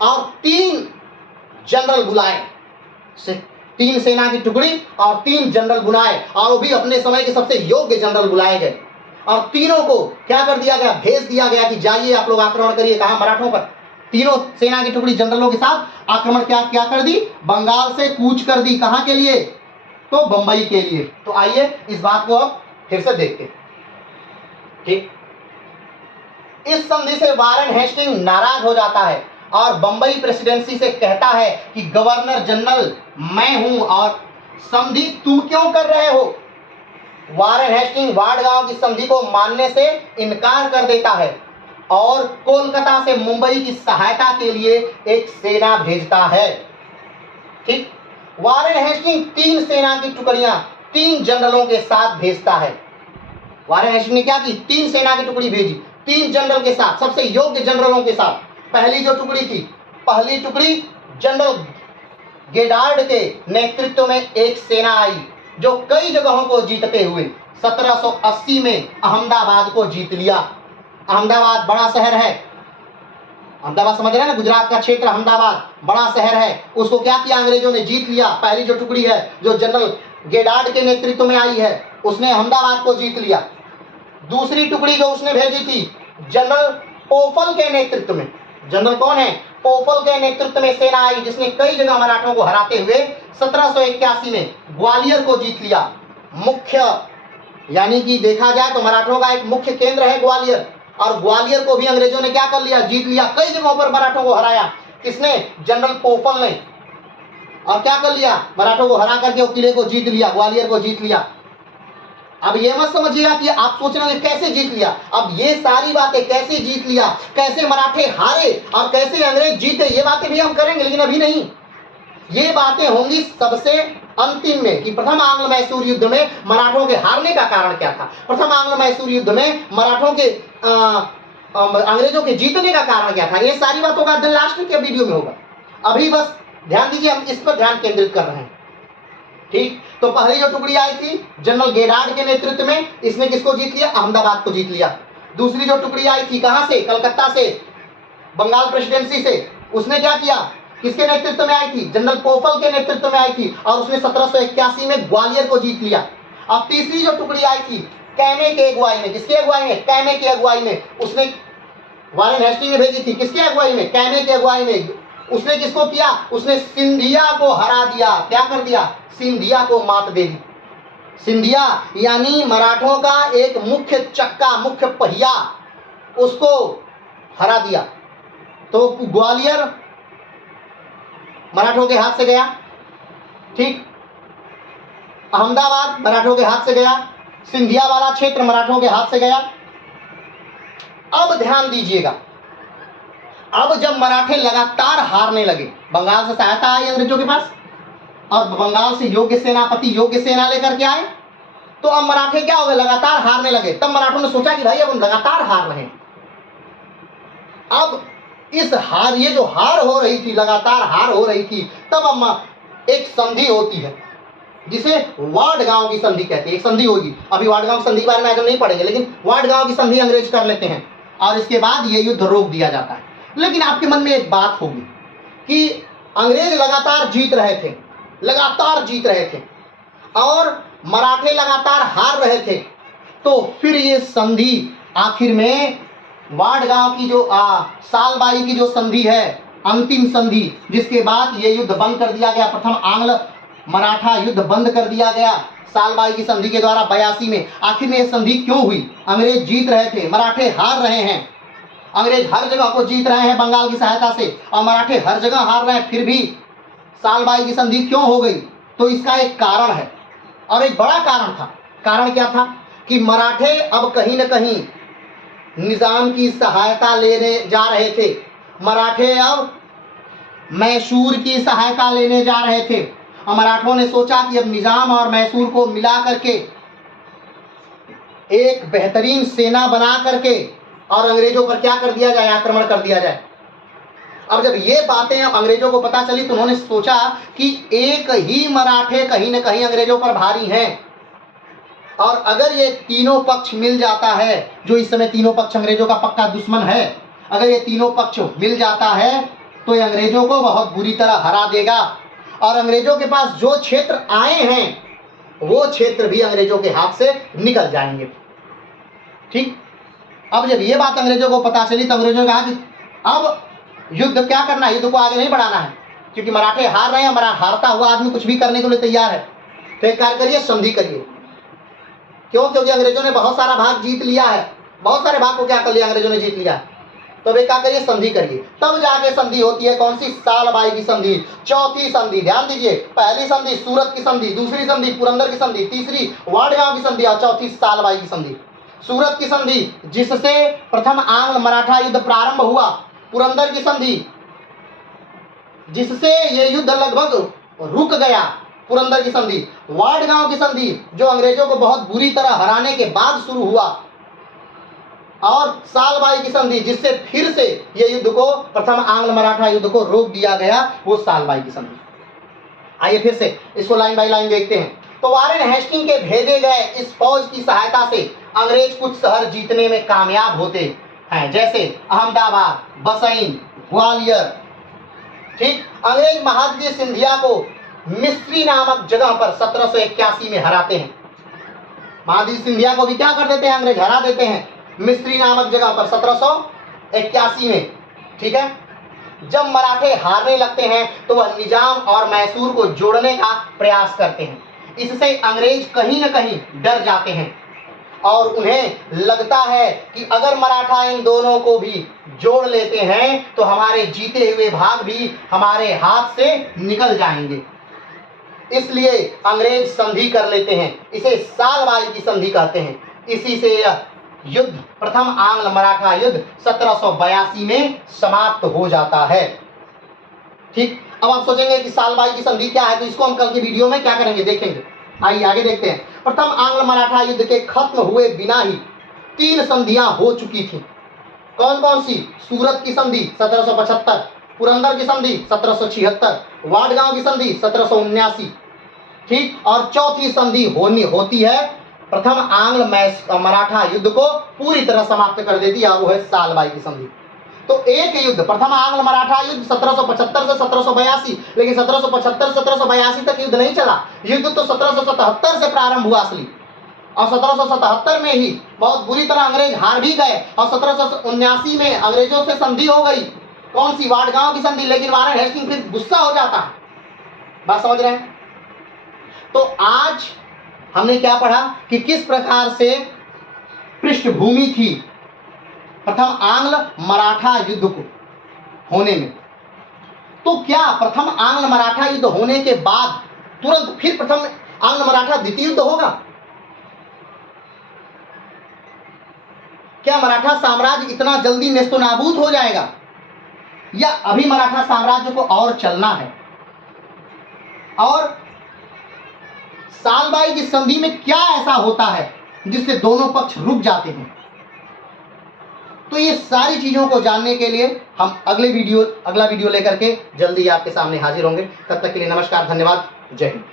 और 3 जनरल बुलाए, 3 सेना की टुकड़ी और 3 जनरल बुलाए, और वो भी अपने समय के सबसे योग्य जनरल बुलाए गए और तीनों को क्या कर दिया गया? भेज दिया गया कि जाइए आप लोग आक्रमण करिए। कहां? मराठों पर। तीनों सेना की टुकड़ी जनरलों के साथ आक्रमण क्या कर दी? बंगाल से कूच कर दी। कहां के लिए? तो बंबई के लिए। तो आइए इस बात को अब फिर से देखते हैं। ठीक, इस संधि से वारेन हेस्टिंग नाराज हो जाता है और बंबई प्रेसिडेंसी से कहता है कि गवर्नर जनरल मैं हूं और संधि तुम क्यों कर रहे हो? वारेन हेस्टिंग वाडगांव की संधि को मानने से इनकार कर देता है और कोलकाता से मुंबई की सहायता के लिए एक सेना भेजता है। ठीक, वारेन हेस्टिंग 3 सेना की टुकड़ियां 3 जनरलों के साथ भेजता है। वारेन हेस्टिंग ने क्या की? 3 सेना की टुकड़ी भेजी 3 जनरल के साथ, सबसे योग्य जनरलों के साथ। पहली जो टुकड़ी थी, पहली टुकड़ी जनरल गेडार्ड के नेतृत्व में एक सेना आई जो कई जगहों को जीतते हुए 1780 में अहमदाबाद को जीत लिया। अहमदाबाद बड़ा शहर है, अहमदाबाद समझ रहे हैं ना, गुजरात का क्षेत्र अहमदाबाद बड़ा शहर है। उसको क्या किया? अंग्रेजों ने जीत लिया। पहली जो टुकड़ी है जो जनरल गेडार्ड के नेतृत्व में आई है, उसने अहमदाबाद को जीत लिया। दूसरी टुकड़ी जो उसने भेजी थी जनरल पोफल के नेतृत्व में, जनरल कौन है? पोफल के नेतृत्व में सेना आई जिसने कई जगह मराठों को हराते हुए 1781 में ग्वालियर को जीत लिया। मुख्य, यानी कि देखा जाए तो मराठों का एक मुख्य केंद्र है ग्वालियर, और ग्वालियर को भी अंग्रेजों ने क्या कर लिया? जीत लिया। कई जगहों पर मराठों को हराया। किसने? जनरल पोफल ने। और क्या कर लिया? मराठों को हरा करके वो किले को जीत लिया, ग्वालियर को जीत लिया। अब ये मत समझिएगा कि आप सोच रहे हैं कैसे जीत लिया। अब ये सारी बातें, कैसे जीत लिया, कैसे मराठे हारे और कैसे अंग्रेज जीते, ये बातें भी हम करेंगे, लेकिन अभी नहीं। ये बातें होंगी सबसे अंतिम में कि प्रथम आंग्ल मैसूर युद्ध में मराठों के हारने का कारण क्या था, प्रथम आंग्ल मैसूर युद्ध में मराठों के अंग्रेजों के जीतने का कारण क्या था। ये सारी बातों का अध्ययन लास्ट के वीडियो में होगा। अभी बस ध्यान दीजिए, हम इस पर ध्यान केंद्रित कर रहे हैं। ठीक, तो पहली जो टुकड़ी आई थी जनरल गेडार्ड के नेतृत्व में, इसने किसको जीत लिया? अहमदाबाद को जीत लिया। दूसरी जो टुकड़ी आई थी कहां से? कलकत्ता से, बंगाल प्रेसिडेंसी से। उसने क्या किया? किसके नेतृत्व में आई थी? जनरल पोफल के नेतृत्व में आई थी और उसने 1781 में ग्वालियर को जीत लिया। अब तीसरी जो टुकड़ी आई थी कैमे के अगुवाई में, किसकी अगुवाई में? कैमे की अगुवाई में। उसने वारेन हेस्टिंग ने भेजी थी, किसकी अगुवाई में? कैमे की अगुवाई में। उसने किसको किया? उसने सिंधिया को हरा दिया। क्या कर दिया? सिंधिया को मात दे दी। सिंधिया यानी मराठों का एक मुख्य चक्का, मुख्य पहिया, उसको हरा दिया। तो ग्वालियर मराठों के हाथ से गया। ठीक, अहमदाबाद मराठों के हाथ से गया, सिंधिया वाला क्षेत्र मराठों के हाथ से गया। अब ध्यान दीजिएगा, अब जब मराठे लगातार हारने लगे, बंगाल से सहायता आई अंग्रेजों के पास, और बंगाल से योग्य सेनापति, योग्य सेना लेकर के आए, तो अब मराठे क्या हो गए, लगातार हारने लगे। तब मराठों ने सोचा कि भाई अब हम लगातार हार रहे हैं, अब इस हार, ये जो हार हो रही थी, लगातार हार हो रही थी, तब अब एक संधि होती है जिसे वाडगांव की संधि कहते हैं। एक संधि होगी, अभी वाडगांव की संधि के बारे में आगे नहीं पढ़ेंगे, लेकिन वाडगांव की संधि अंग्रेज कर लेते हैं और इसके बाद ये युद्ध रोक दिया जाता है। लेकिन आपके मन में एक बात होगी कि अंग्रेज लगातार जीत रहे थे, लगातार जीत रहे थे और मराठे लगातार हार रहे थे, तो फिर ये संधि आखिर में वाडगांव की जो सालबाई की जो संधि है, अंतिम संधि, जिसके बाद ये युद्ध बंद कर दिया गया, प्रथम आंग्ल मराठा युद्ध बंद कर दिया गया सालबाई की संधि के द्वारा 82 में। आखिर में ये संधि क्यों हुई? अंग्रेज जीत रहे थे, मराठे हार रहे हैं। अंग्रेज हर जगह को जीत रहे हैं बंगाल की सहायता से और मराठे हर जगह हार रहे हैं, फिर भी सालबाई की संधि क्यों हो गई? तो इसका एक कारण है और एक बड़ा कारण था। कारण क्या था कि मराठे अब कहीं न कहीं निजाम की सहायता लेने जा रहे थे। मराठे अब मैसूर की सहायता लेने जा रहे थे और मराठों ने सोचा कि अब निजाम और मैसूर को मिला करके एक बेहतरीन सेना बना करके और अंग्रेजों पर क्या कर दिया जाए, आक्रमण कर दिया जाए। अब जब ये बातें अब अंग्रेजों को पता चली तो उन्होंने सोचा कि एक ही मराठे कहीं न कहीं अंग्रेजों पर भारी हैं और अगर ये तीनों पक्ष मिल जाता है, जो इस समय तीनों पक्ष अंग्रेजों का पक्का दुश्मन है, अगर ये तीनों पक्ष मिल जाता है तो ये अंग्रेजों को बहुत बुरी तरह हरा देगा और अंग्रेजों के पास जो क्षेत्र आए हैं वो क्षेत्र भी अंग्रेजों के हाथ से निकल जाएंगे। ठीक, अब जब ये बात अंग्रेजों को पता चली तो अंग्रेजों ने कहा कि अब युद्ध क्या करना है, युद्ध को आगे नहीं बढ़ाना है, क्योंकि मराठे हार रहे हैं, हारता हुआ आदमी कुछ भी करने के लिए तैयार है, तो एक कार्य करिए, संधि करिए। क्यों? क्योंकि अंग्रेजों ने बहुत सारा भाग जीत लिया है, बहुत सारे भाग को क्या कर लिया अंग्रेजों ने, जीत लिया है। तो वे क्या करिए, संधि करिए। तब जाके संधि होती है, कौन सी? सालबाई की संधि, चौथी संधि। ध्यान दीजिए, पहली संधि सूरत की संधि, दूसरी संधि पुरंदर की संधि, तीसरी वाडगांव की संधि और चौथी सालबाई की संधि। सूरत की संधि जिससे प्रथम आंग्ल मराठा युद्ध प्रारंभ हुआ, पुरंदर की संधि जिससे ये युद्ध लगभग रुक गया, पुरंदर की संधि। वाडगांव की संधि जो अंग्रेजों को बहुत बुरी तरह हराने के बाद शुरू हुआ, और सालबाई की संधि जिससे फिर से ये युद्ध को, प्रथम आंग्ल मराठा युद्ध को रोक दिया गया, वो सालबाई की संधि। आइए फिर से इसको लाइन बाय लाइन देखते हैं। तो वारेन हेस्टिंग के भेजे गए इस फौज की सहायता से अंग्रेज कुछ शहर जीतने में कामयाब होते हैं, जैसे अहमदाबाद, बसैन, ग्वालियर। ठीक, अंग्रेज महादजी सिंधिया को मिस्त्री नामक जगह पर 1781 में हराते हैं। महादजी सिंधिया को भी क्या कर देते हैं अंग्रेज, हरा देते हैं मिस्त्री नामक जगह पर 1781 में। ठीक है, जब मराठे हारने लगते हैं तो वह निजाम और मैसूर को जोड़ने का प्रयास करते हैं। इससे अंग्रेज कहीं न कहीं डर जाते हैं और उन्हें लगता है कि अगर मराठा इन दोनों को भी जोड़ लेते हैं तो हमारे जीते हुए भाग भी हमारे हाथ से निकल जाएंगे। इसलिए अंग्रेज संधि कर लेते हैं, इसे सालबाई की संधि कहते हैं। इसी से यह युद्ध, प्रथम आंग्ल मराठा युद्ध 1782 में समाप्त हो जाता है। ठीक, अब आप सोचेंगे कि सालबाई की संधि क्या है, तो इसको हम कल की वीडियो में क्या करेंगे, देखेंगे। आइए आगे देखते हैं। प्रथम आंग्ल मराठा युद्ध के खत्म हुए बिना ही 3 संधियां हो चुकी थी। कौन कौन सी? सूरत की संधि 1775, पुरंदर की संधि 1776, वाडगांव की संधि 1779। ठीक, और चौथी संधि होती है प्रथम आंग्ल मराठा युद्ध को पूरी तरह समाप्त कर देती है, और वो है सालबाई की संधि। तो एक युद्ध, प्रथम आंग्ल मराठा युद्ध 1775 से 1782, लेकिन 1775 से 1782 तक युद्ध नहीं चला। युद्ध तो 1777 से प्रारंभ हुआ असली, और 1777 में ही बहुत बुरी तरह अंग्रेज हार भी गए, और 1779 में अंग्रेजों से संधि हो गई। कौन सी? वाडगांव की संधि। लेकिन वारेन हेस्टिंग फिर गुस्सा हो जाता है। बात समझ रहे हैं? तो आज हमने क्या पढ़ा कि किस प्रकार से पृष्ठभूमि थी प्रथम आंग्ल मराठा युद्ध को होने में। तो क्या प्रथम आंग्ल मराठा युद्ध होने के बाद तुरंत फिर प्रथम आंग्ल मराठा द्वितीय युद्ध होगा? क्या मराठा साम्राज्य इतना जल्दी नेस्तनाबूद हो जाएगा, या अभी मराठा साम्राज्य को और चलना है? और सालबाई की संधि में क्या ऐसा होता है जिससे दोनों पक्ष रुक जाते हैं। तो ये सारी चीजों को जानने के लिए हम अगला वीडियो लेकर के जल्दी आपके सामने हाजिर होंगे। तब तक के लिए नमस्कार, धन्यवाद, जय हिंद।